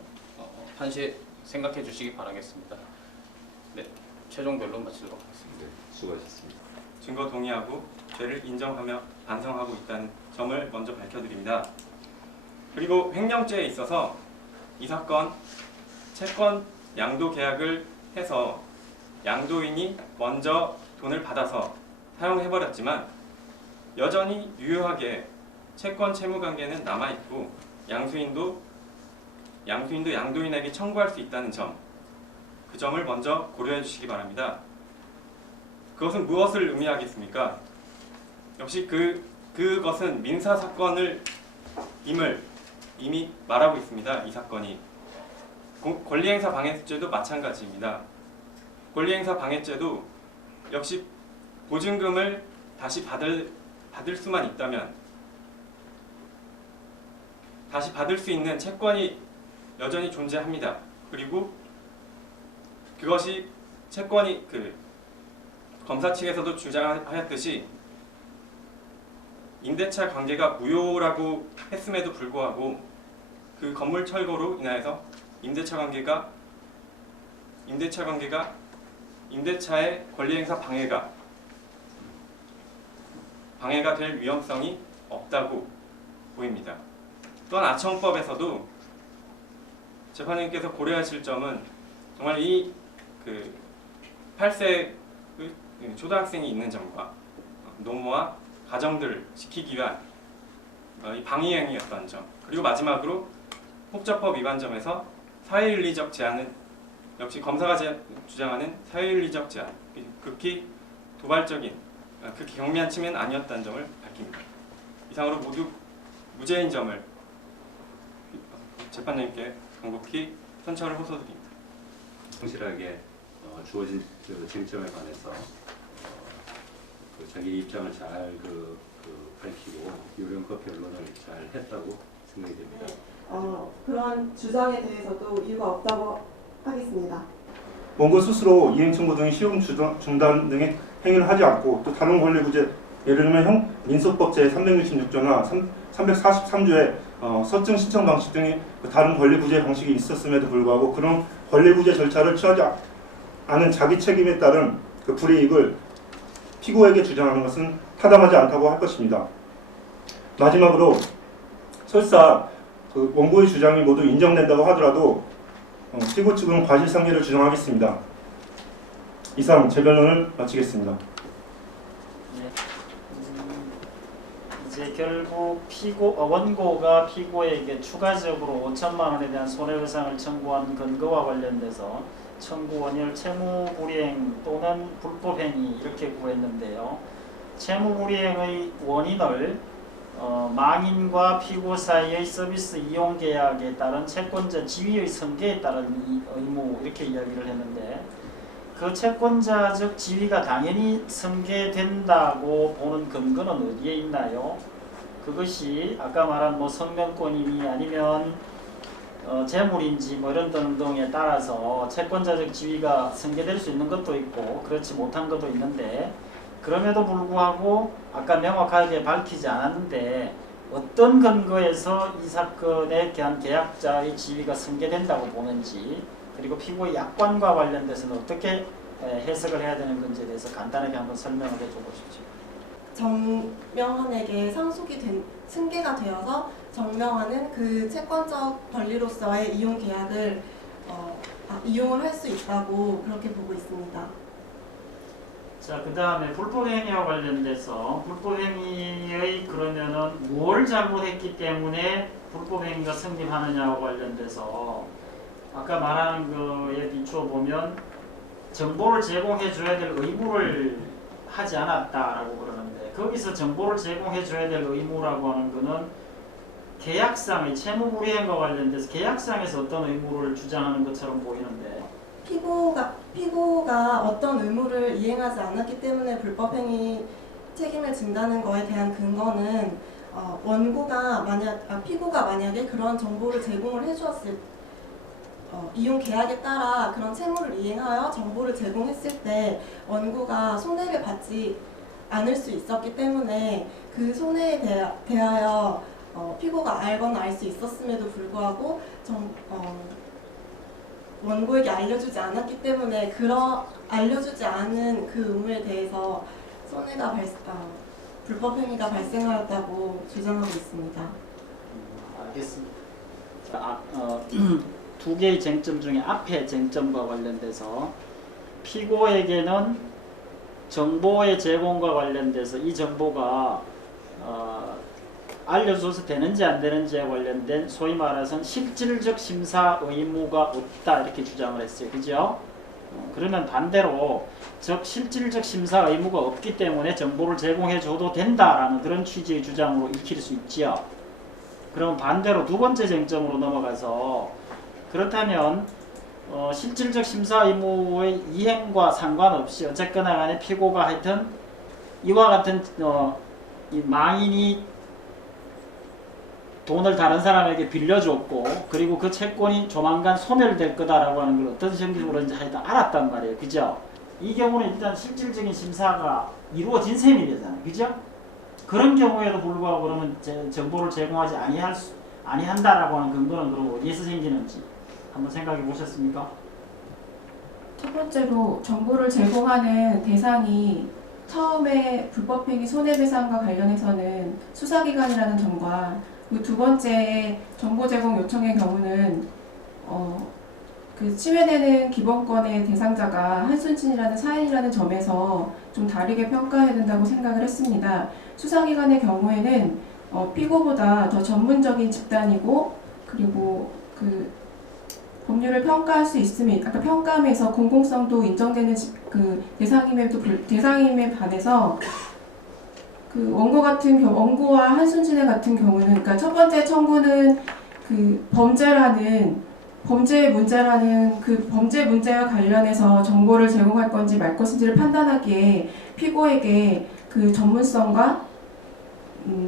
한시 생각해 주시기 바라겠습니다. 네, 최종 변론 마치도록 하겠습니다. 네, 수고하셨습니다. 증거 동의하고 죄를 인정하며 반성하고 있다는 점을 먼저 밝혀드립니다. 그리고 횡령죄에 있어서 이 사건 채권 양도 계약을 해서 양도인이 먼저 돈을 받아서 사용해버렸지만 여전히 유효하게 채권 채무 관계는 남아있고 양수인도 양도인에게 청구할 수 있다는 점, 그 점을 먼저 고려해 주시기 바랍니다. 그것은 무엇을 의미하겠습니까? 역시 그것은 민사사건을 이미 말하고 있습니다. 이 사건이. 권리행사 방해죄도 마찬가지입니다. 권리행사 방해죄도 역시 보증금을 다시 받을 수만 있다면, 다시 받을 수 있는 채권이 여전히 존재합니다. 그리고 그것이 채권이 검사 측에서도 주장하였듯이 임대차 관계가 무효라고 했음에도 불구하고 그 건물 철거로 인하여서 임대차 관계가 임대차의 권리행사 방해가 될 위험성이 없다고 보입니다. 또한 아청법에서도 재판장님께서 고려하실 점은 정말 이 8세 초등학생이 있는 점과 노모와 가정들을 지키기 위한 이 방위행위였던 점, 그리고 마지막으로 폭처법 위반 점에서 사회윤리적 제한은 역시 검사가 주장하는 사회윤리적 제한, 극히 도발적인, 극히 경미한 침해는 아니었다는 점을 밝힙니다. 이상으로 모두 무죄인 점을 재판장님께 간곡히 선처를 호소드립니다. 성실하게 주어진 쟁점에 관해서 자기 입장을 잘 밝히고 요령껏 변론을 잘 했다고 생각이 됩니다. 그런 주장에 대해서도 이유가 없다고 하겠습니다. 원고 스스로 이행 청구 등의 시용 중단 등의 행위를 하지 않고, 또 다른 권리 구제, 예를 들면 민소법 제366조나 343조의 서증 신청 방식 등의 다른 권리 구제 방식이 있었음에도 불구하고 그런 권리 구제 절차를 취하지 않은 자기 책임에 따른 그 불이익을 피고에게 주장하는 것은 타당하지 않다고 할 것입니다. 마지막으로 설사 원고의 주장이 모두 인정된다고 하더라도 피고 측은 과실상계를 주장하겠습니다. 이상 제 변론을 마치겠습니다. 이제 결국 원고가 피고에게 추가적으로 5천만 원에 대한 손해배상을 청구한 근거와 관련돼서 청구 원인을 채무불이행 또는 불법행위 이렇게 구했는데요. 채무불이행의 원인을 망인과 피고 사이의 서비스 이용 계약에 따른 채권자 지위의 승계에 따른 의무 이렇게 이야기를 했는데 그 채권자적 지위가 당연히 승계된다고 보는 근거는 어디에 있나요? 그것이 아까 말한 뭐 성명권이니 아니면 재물인지 뭐 이런 등등에 따라서 채권자적 지위가 승계될 수 있는 것도 있고 그렇지 못한 것도 있는데 그럼에도 불구하고 아까 명확하게 밝히지 않았는데 어떤 근거에서 이 사건에 대한 계약자의 지위가 승계된다고 보는지 그리고 피고의 약관과 관련돼서는 어떻게 해석을 해야 되는 건지에 대해서 간단하게 한번 설명을 해줘 보십시오. 정명한에게 승계가 되어서 정명한은 그 채권적 권리로서의 이용 계약을 이용을 할 수 있다고 그렇게 보고 있습니다. 자, 그 다음에 불법행위와 관련돼서 불법행위의 그러면은 뭘 잘못했기 때문에 불법행위가 성립하느냐와 관련돼서 아까 말하는 거에 비추어 보면 정보를 제공해 줘야 될 의무를 하지 않았다라고 그러는데 거기서 정보를 제공해 줘야 될 의무라고 하는 거는 계약상의 채무불이행과 관련돼서 계약상에서 어떤 의무를 주장하는 것처럼 보이는데 피고가 어떤 의무를 이행하지 않았기 때문에 불법행위 책임을 진다는 거에 대한 근거는 피고가 만약에 그런 정보를 제공을 해주었을 이용 계약에 따라 그런 채무를 이행하여 정보를 제공했을 때 원고가 손해를 받지 않을 수 있었기 때문에 그 손해에 대하여 피고가 알거나 알 수 있었음에도 불구하고 원고에게 알려주지 않았기 때문에 알려주지 않은 그 의무에 대해서 불법행위가 발생하였다고 주장하고 있습니다. 알겠습니다. 자, 두 개의 쟁점 중에 앞의 쟁점과 관련돼서 피고에게는 정보의 제공과 관련돼서 이 정보가 알려줘서 되는지 안 되는지에 관련된 소위 말해서 실질적 심사 의무가 없다 이렇게 주장을 했어요. 그죠? 그러면 반대로 즉 실질적 심사 의무가 없기 때문에 정보를 제공해 줘도 된다라는 그런 취지의 주장으로 읽힐 수 있지요. 그럼 반대로 두 번째 쟁점으로 넘어가서 그렇다면 실질적 심사 의무의 이행과 상관없이 어쨌거나 간에 피고가 하여튼 이와 같은 이 망인이 돈을 다른 사람에게 빌려줬고 그리고 그 채권이 조만간 소멸될 거다라고 하는 걸 어떤 식으로인지 하여튼 알았단 말이에요. 그죠? 이 경우는 일단 실질적인 심사가 이루어진 셈이 되잖아요. 그죠? 그런 경우에도 불구하고 그러면 정보를 제공하지 아니한다라고 하는 근거는 그럼 어디에서 생기는지 한번 생각해 보셨습니까? 첫 번째로 정보를 제공하는 대상이 처음에 불법행위 손해배상과 관련해서는 수사기관이라는 점과 두 번째 정보 제공 요청의 경우는 그 침해되는 기본권의 대상자가 한순진이라는 사인이라는 점에서 좀 다르게 평가해야 된다고 생각을 했습니다. 수사기관의 경우에는 피고보다 더 전문적인 집단이고 그리고 그 법률을 평가할 수 있음이 아까 평가함에서 공공성도 인정되는 그 대상임에 반해서 그 원고와 한순진의 같은 경우는 그러니까 첫 번째 청구는 그 범죄의 문제라는 그 범죄 문제와 관련해서 정보를 제공할 건지 말 것인지를 판단하기에 피고에게 그 전문성과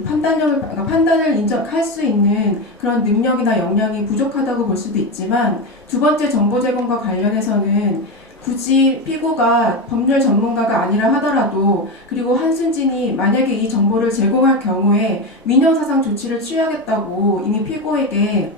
판단을 인정할 수 있는 그런 능력이나 역량이 부족하다고 볼 수도 있지만 두 번째 정보 제공과 관련해서는 굳이 피고가 법률 전문가가 아니라 하더라도 그리고 한순진이 만약에 이 정보를 제공할 경우에 민형사상 조치를 취하겠다고 이미 피고에게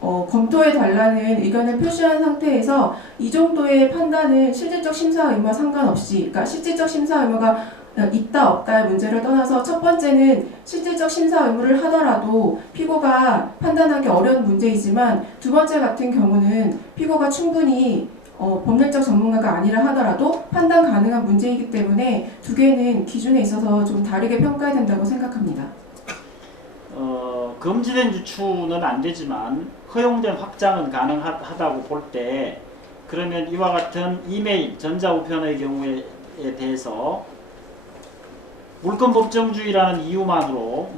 검토해달라는 의견을 표시한 상태에서 이 정도의 판단은 실질적 심사 의무와 상관없이 그러니까 실질적 심사 의무가 있다 없다의 문제를 떠나서 첫 번째는 실질적 심사 의무를 하더라도 피고가 판단하기 어려운 문제이지만 두 번째 같은 경우는 피고가 충분히 법률적 전문가가 아니라 하더라도 판단 가능한 문제이기 때문에 두 개는 기준에 있어서 좀 다르게 평가해야 된다고 생각합니다. 금지된 유추는 안 되지만 허용된 확장은 가능하다고 볼 때 그러면 이와 같은 이메일, 전자우편의 경우에 대해서 물권법정주의라는 이유만으로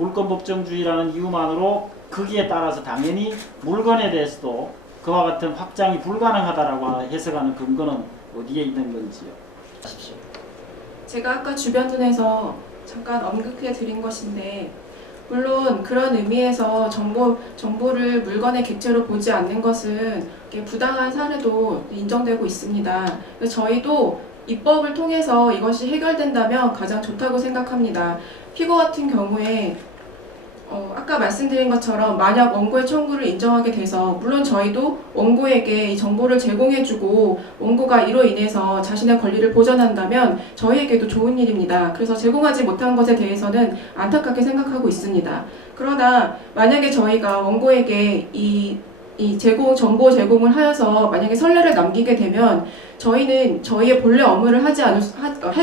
거기에 따라서 당연히 물건에 대해서도 그와 같은 확장이 불가능하다라고 해석하는 근거는 어디에 있는 건지요? 제가 아까 주변에서 잠깐 언급해 드린 것인데 물론 그런 의미에서 정보를 물건의 객체로 보지 않는 것은 부당한 사례도 인정되고 있습니다. 그래서 저희도 입법을 통해서 이것이 해결된다면 가장 좋다고 생각합니다. 피고 같은 경우에 아까 말씀드린 것처럼 만약 원고의 청구를 인정하게 돼서 물론 저희도 원고에게 이 정보를 제공해주고 원고가 이로 인해서 자신의 권리를 보전한다면 저희에게도 좋은 일입니다. 그래서 제공하지 못한 것에 대해서는 안타깝게 생각하고 있습니다. 그러나 만약에 저희가 원고에게 이 정보 제공을 하여서 만약에 선례를 남기게 되면 저희는 저희의 본래 업무를 할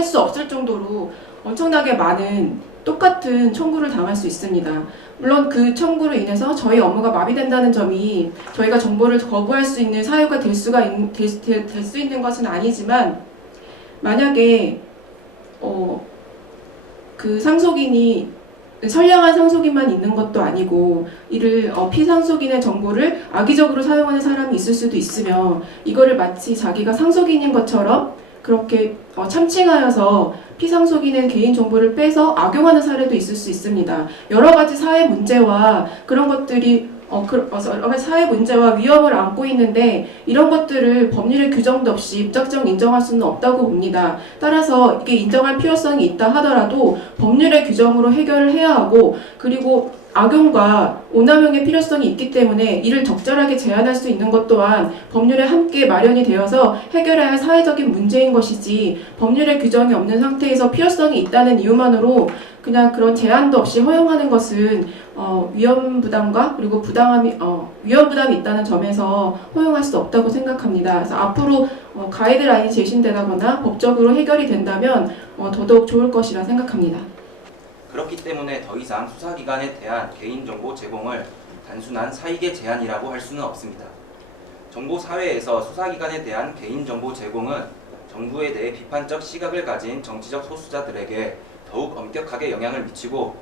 수 없을 정도로 엄청나게 많은 똑같은 청구를 당할 수 있습니다. 물론 그 청구로 인해서 저희 업무가 마비된다는 점이 저희가 정보를 거부할 수 있는 사유가 될 수 있는 것은 아니지만 만약에 그 상속인이 선량한 상속인만 있는 것도 아니고 이를 피상속인의 정보를 악의적으로 사용하는 사람이 있을 수도 있으며 이거를 마치 자기가 상속인인 것처럼 그렇게 참칭하여서 피상속인의 개인정보를 빼서 악용하는 사례도 있을 수 있습니다. 여러 가지 사회 문제와 그런 것들이 여러 가지 사회 문제와 위험을 안고 있는데 이런 것들을 법률의 규정도 없이 무작정 인정할 수는 없다고 봅니다. 따라서 이게 인정할 필요성이 있다 하더라도 법률의 규정으로 해결을 해야 하고 그리고 악용과 오남용의 필요성이 있기 때문에 이를 적절하게 제한할 수 있는 것 또한 법률에 함께 마련이 되어서 해결해야 할 사회적인 문제인 것이지 법률의 규정이 없는 상태에서 필요성이 있다는 이유만으로 그냥 그런 제한도 없이 허용하는 것은 위험 부담과 그리고 위험 부담이 있다는 점에서 허용할 수 없다고 생각합니다. 그래서 앞으로 가이드라인이 제시되거나 법적으로 해결이 된다면 더더욱 좋을 것이라 생각합니다. 그렇기 때문에 더 이상 수사기관에 대한 개인정보 제공을 단순한 사익의 제한이라고 할 수는 없습니다. 정보사회에서 수사기관에 대한 개인정보 제공은 정부에 대해 비판적 시각을 가진 정치적 소수자들에게 더욱 엄격하게 영향을 미치고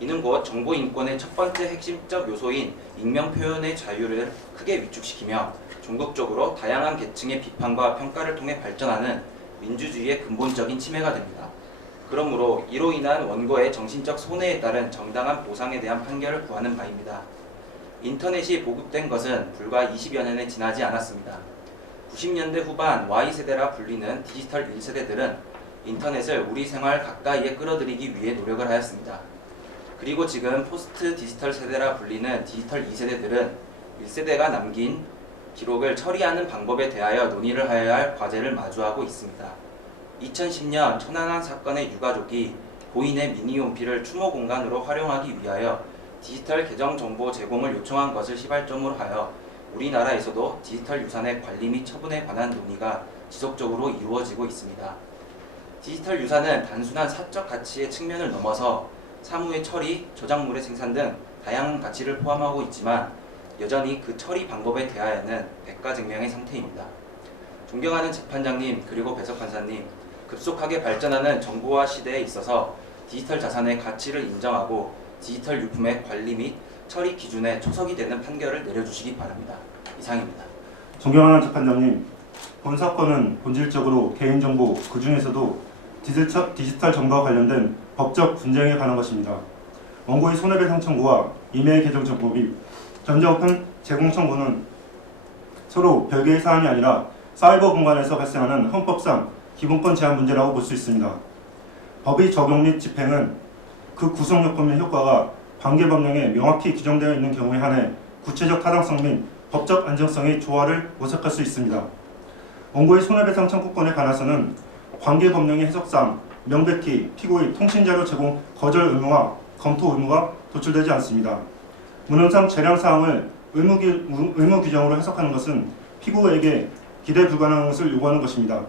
이는 곧 정보인권의 첫 번째 핵심적 요소인 익명표현의 자유를 크게 위축시키며 종국적으로 다양한 계층의 비판과 평가를 통해 발전하는 민주주의의 근본적인 침해가 됩니다. 그러므로 이로 인한 원고의 정신적 손해에 따른 정당한 보상에 대한 판결을 구하는 바입니다. 인터넷이 보급된 것은 불과 20여 년에 지나지 않았습니다. 90년대 후반 Y세대라 불리는 디지털 1세대들은 인터넷을 우리 생활 가까이에 끌어들이기 위해 노력을 하였습니다. 그리고 지금 포스트 디지털 세대라 불리는 디지털 2세대들은 1세대가 남긴 기록을 처리하는 방법에 대하여 논의를 하여야 할 과제를 마주하고 있습니다. 2010년 천안함 사건의 유가족이 고인의 미니홈피를 추모 공간으로 활용하기 위하여 디지털 계정 정보 제공을 요청한 것을 시발점으로 하여 우리나라에서도 디지털 유산의 관리 및 처분에 관한 논의가 지속적으로 이루어지고 있습니다. 디지털 유산은 단순한 사적 가치의 측면을 넘어서 사무의 처리, 저작물의 생산 등 다양한 가치를 포함하고 있지만 여전히 그 처리 방법에 대하여는 백가증명의 상태입니다. 존경하는 재판장님 그리고 배석 판사님, 급속하게 발전하는 정보화 시대에 있어서 디지털 자산의 가치를 인정하고 디지털 유품의 관리 및 처리 기준에 초석이 되는 판결을 내려주시기 바랍니다. 이상입니다. 존경하는 재판장님, 본 사건은 본질적으로 개인정보, 그 중에서도 디지털 정보와 관련된 법적 분쟁에 관한 것입니다. 원고의 손해배상 청구와 이메일 계정 정보 및 전자우편 제공 청구는 서로 별개의 사안이 아니라 사이버 공간에서 발생하는 헌법상 기본권 제한 문제라고 볼 수 있습니다. 법의 적용 및 집행은 그 구성 요건 및 효과가 관계법령에 명확히 규정되어 있는 경우에 한해 구체적 타당성 및 법적 안정성의 조화를 모색할 수 있습니다. 원고의 손해배상 청구권에 관해서는 관계법령의 해석상 명백히 피고의 통신자료 제공 거절 의무와 검토 의무가 도출되지 않습니다. 문헌상 재량사항을 의무 규정으로 해석하는 것은 피고에게 기대 불가능한 것을 요구하는 것입니다.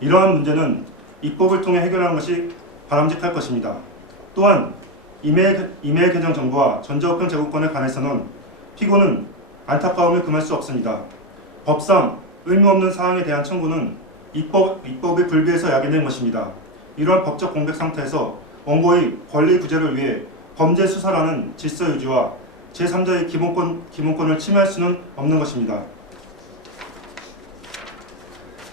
이러한 문제는 입법을 통해 해결하는 것이 바람직할 것입니다. 또한 이메일 계정 정보와 전자우편 제공권에 관해서는 피고는 안타까움을 금할 수 없습니다. 법상 의무 없는 사항에 대한 청구는 입법에 불비해서 야기된 것입니다. 이러한 법적 공백 상태에서 원고의 권리 구제를 위해 범죄 수사라는 질서 유지와 제3자의 기본권을 침해할 수는 없는 것입니다.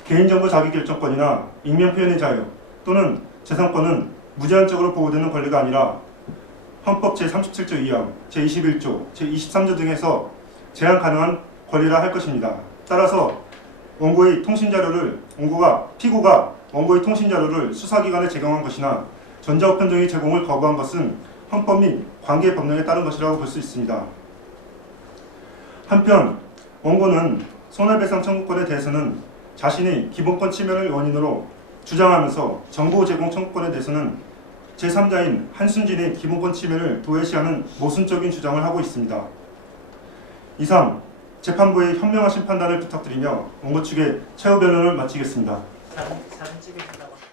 개인정보 자기결정권이나 익명표현의 자유 또는 재산권은 무제한적으로 보호되는 권리가 아니라 헌법 제37조 2항, 제21조, 제23조 등에서 제한 가능한 권리라 할 것입니다. 따라서 피고가 원고의 통신자료를 수사기관에 제공한 것이나 전자우편 등의 제공을 거부한 것은 헌법 및 관계법령에 따른 것이라고 볼 수 있습니다. 한편 원고는 손해배상 청구권에 대해서는 자신의 기본권 침해를 원인으로 주장하면서 정보 제공 청구권에 대해서는 제3자인 한순진의 기본권 침해를 도외시하는 모순적인 주장을 하고 있습니다. 이상 재판부의 현명하신 판단을 부탁드리며 원고 측의 최후 변론을 마치겠습니다. 사진 찍으신다고.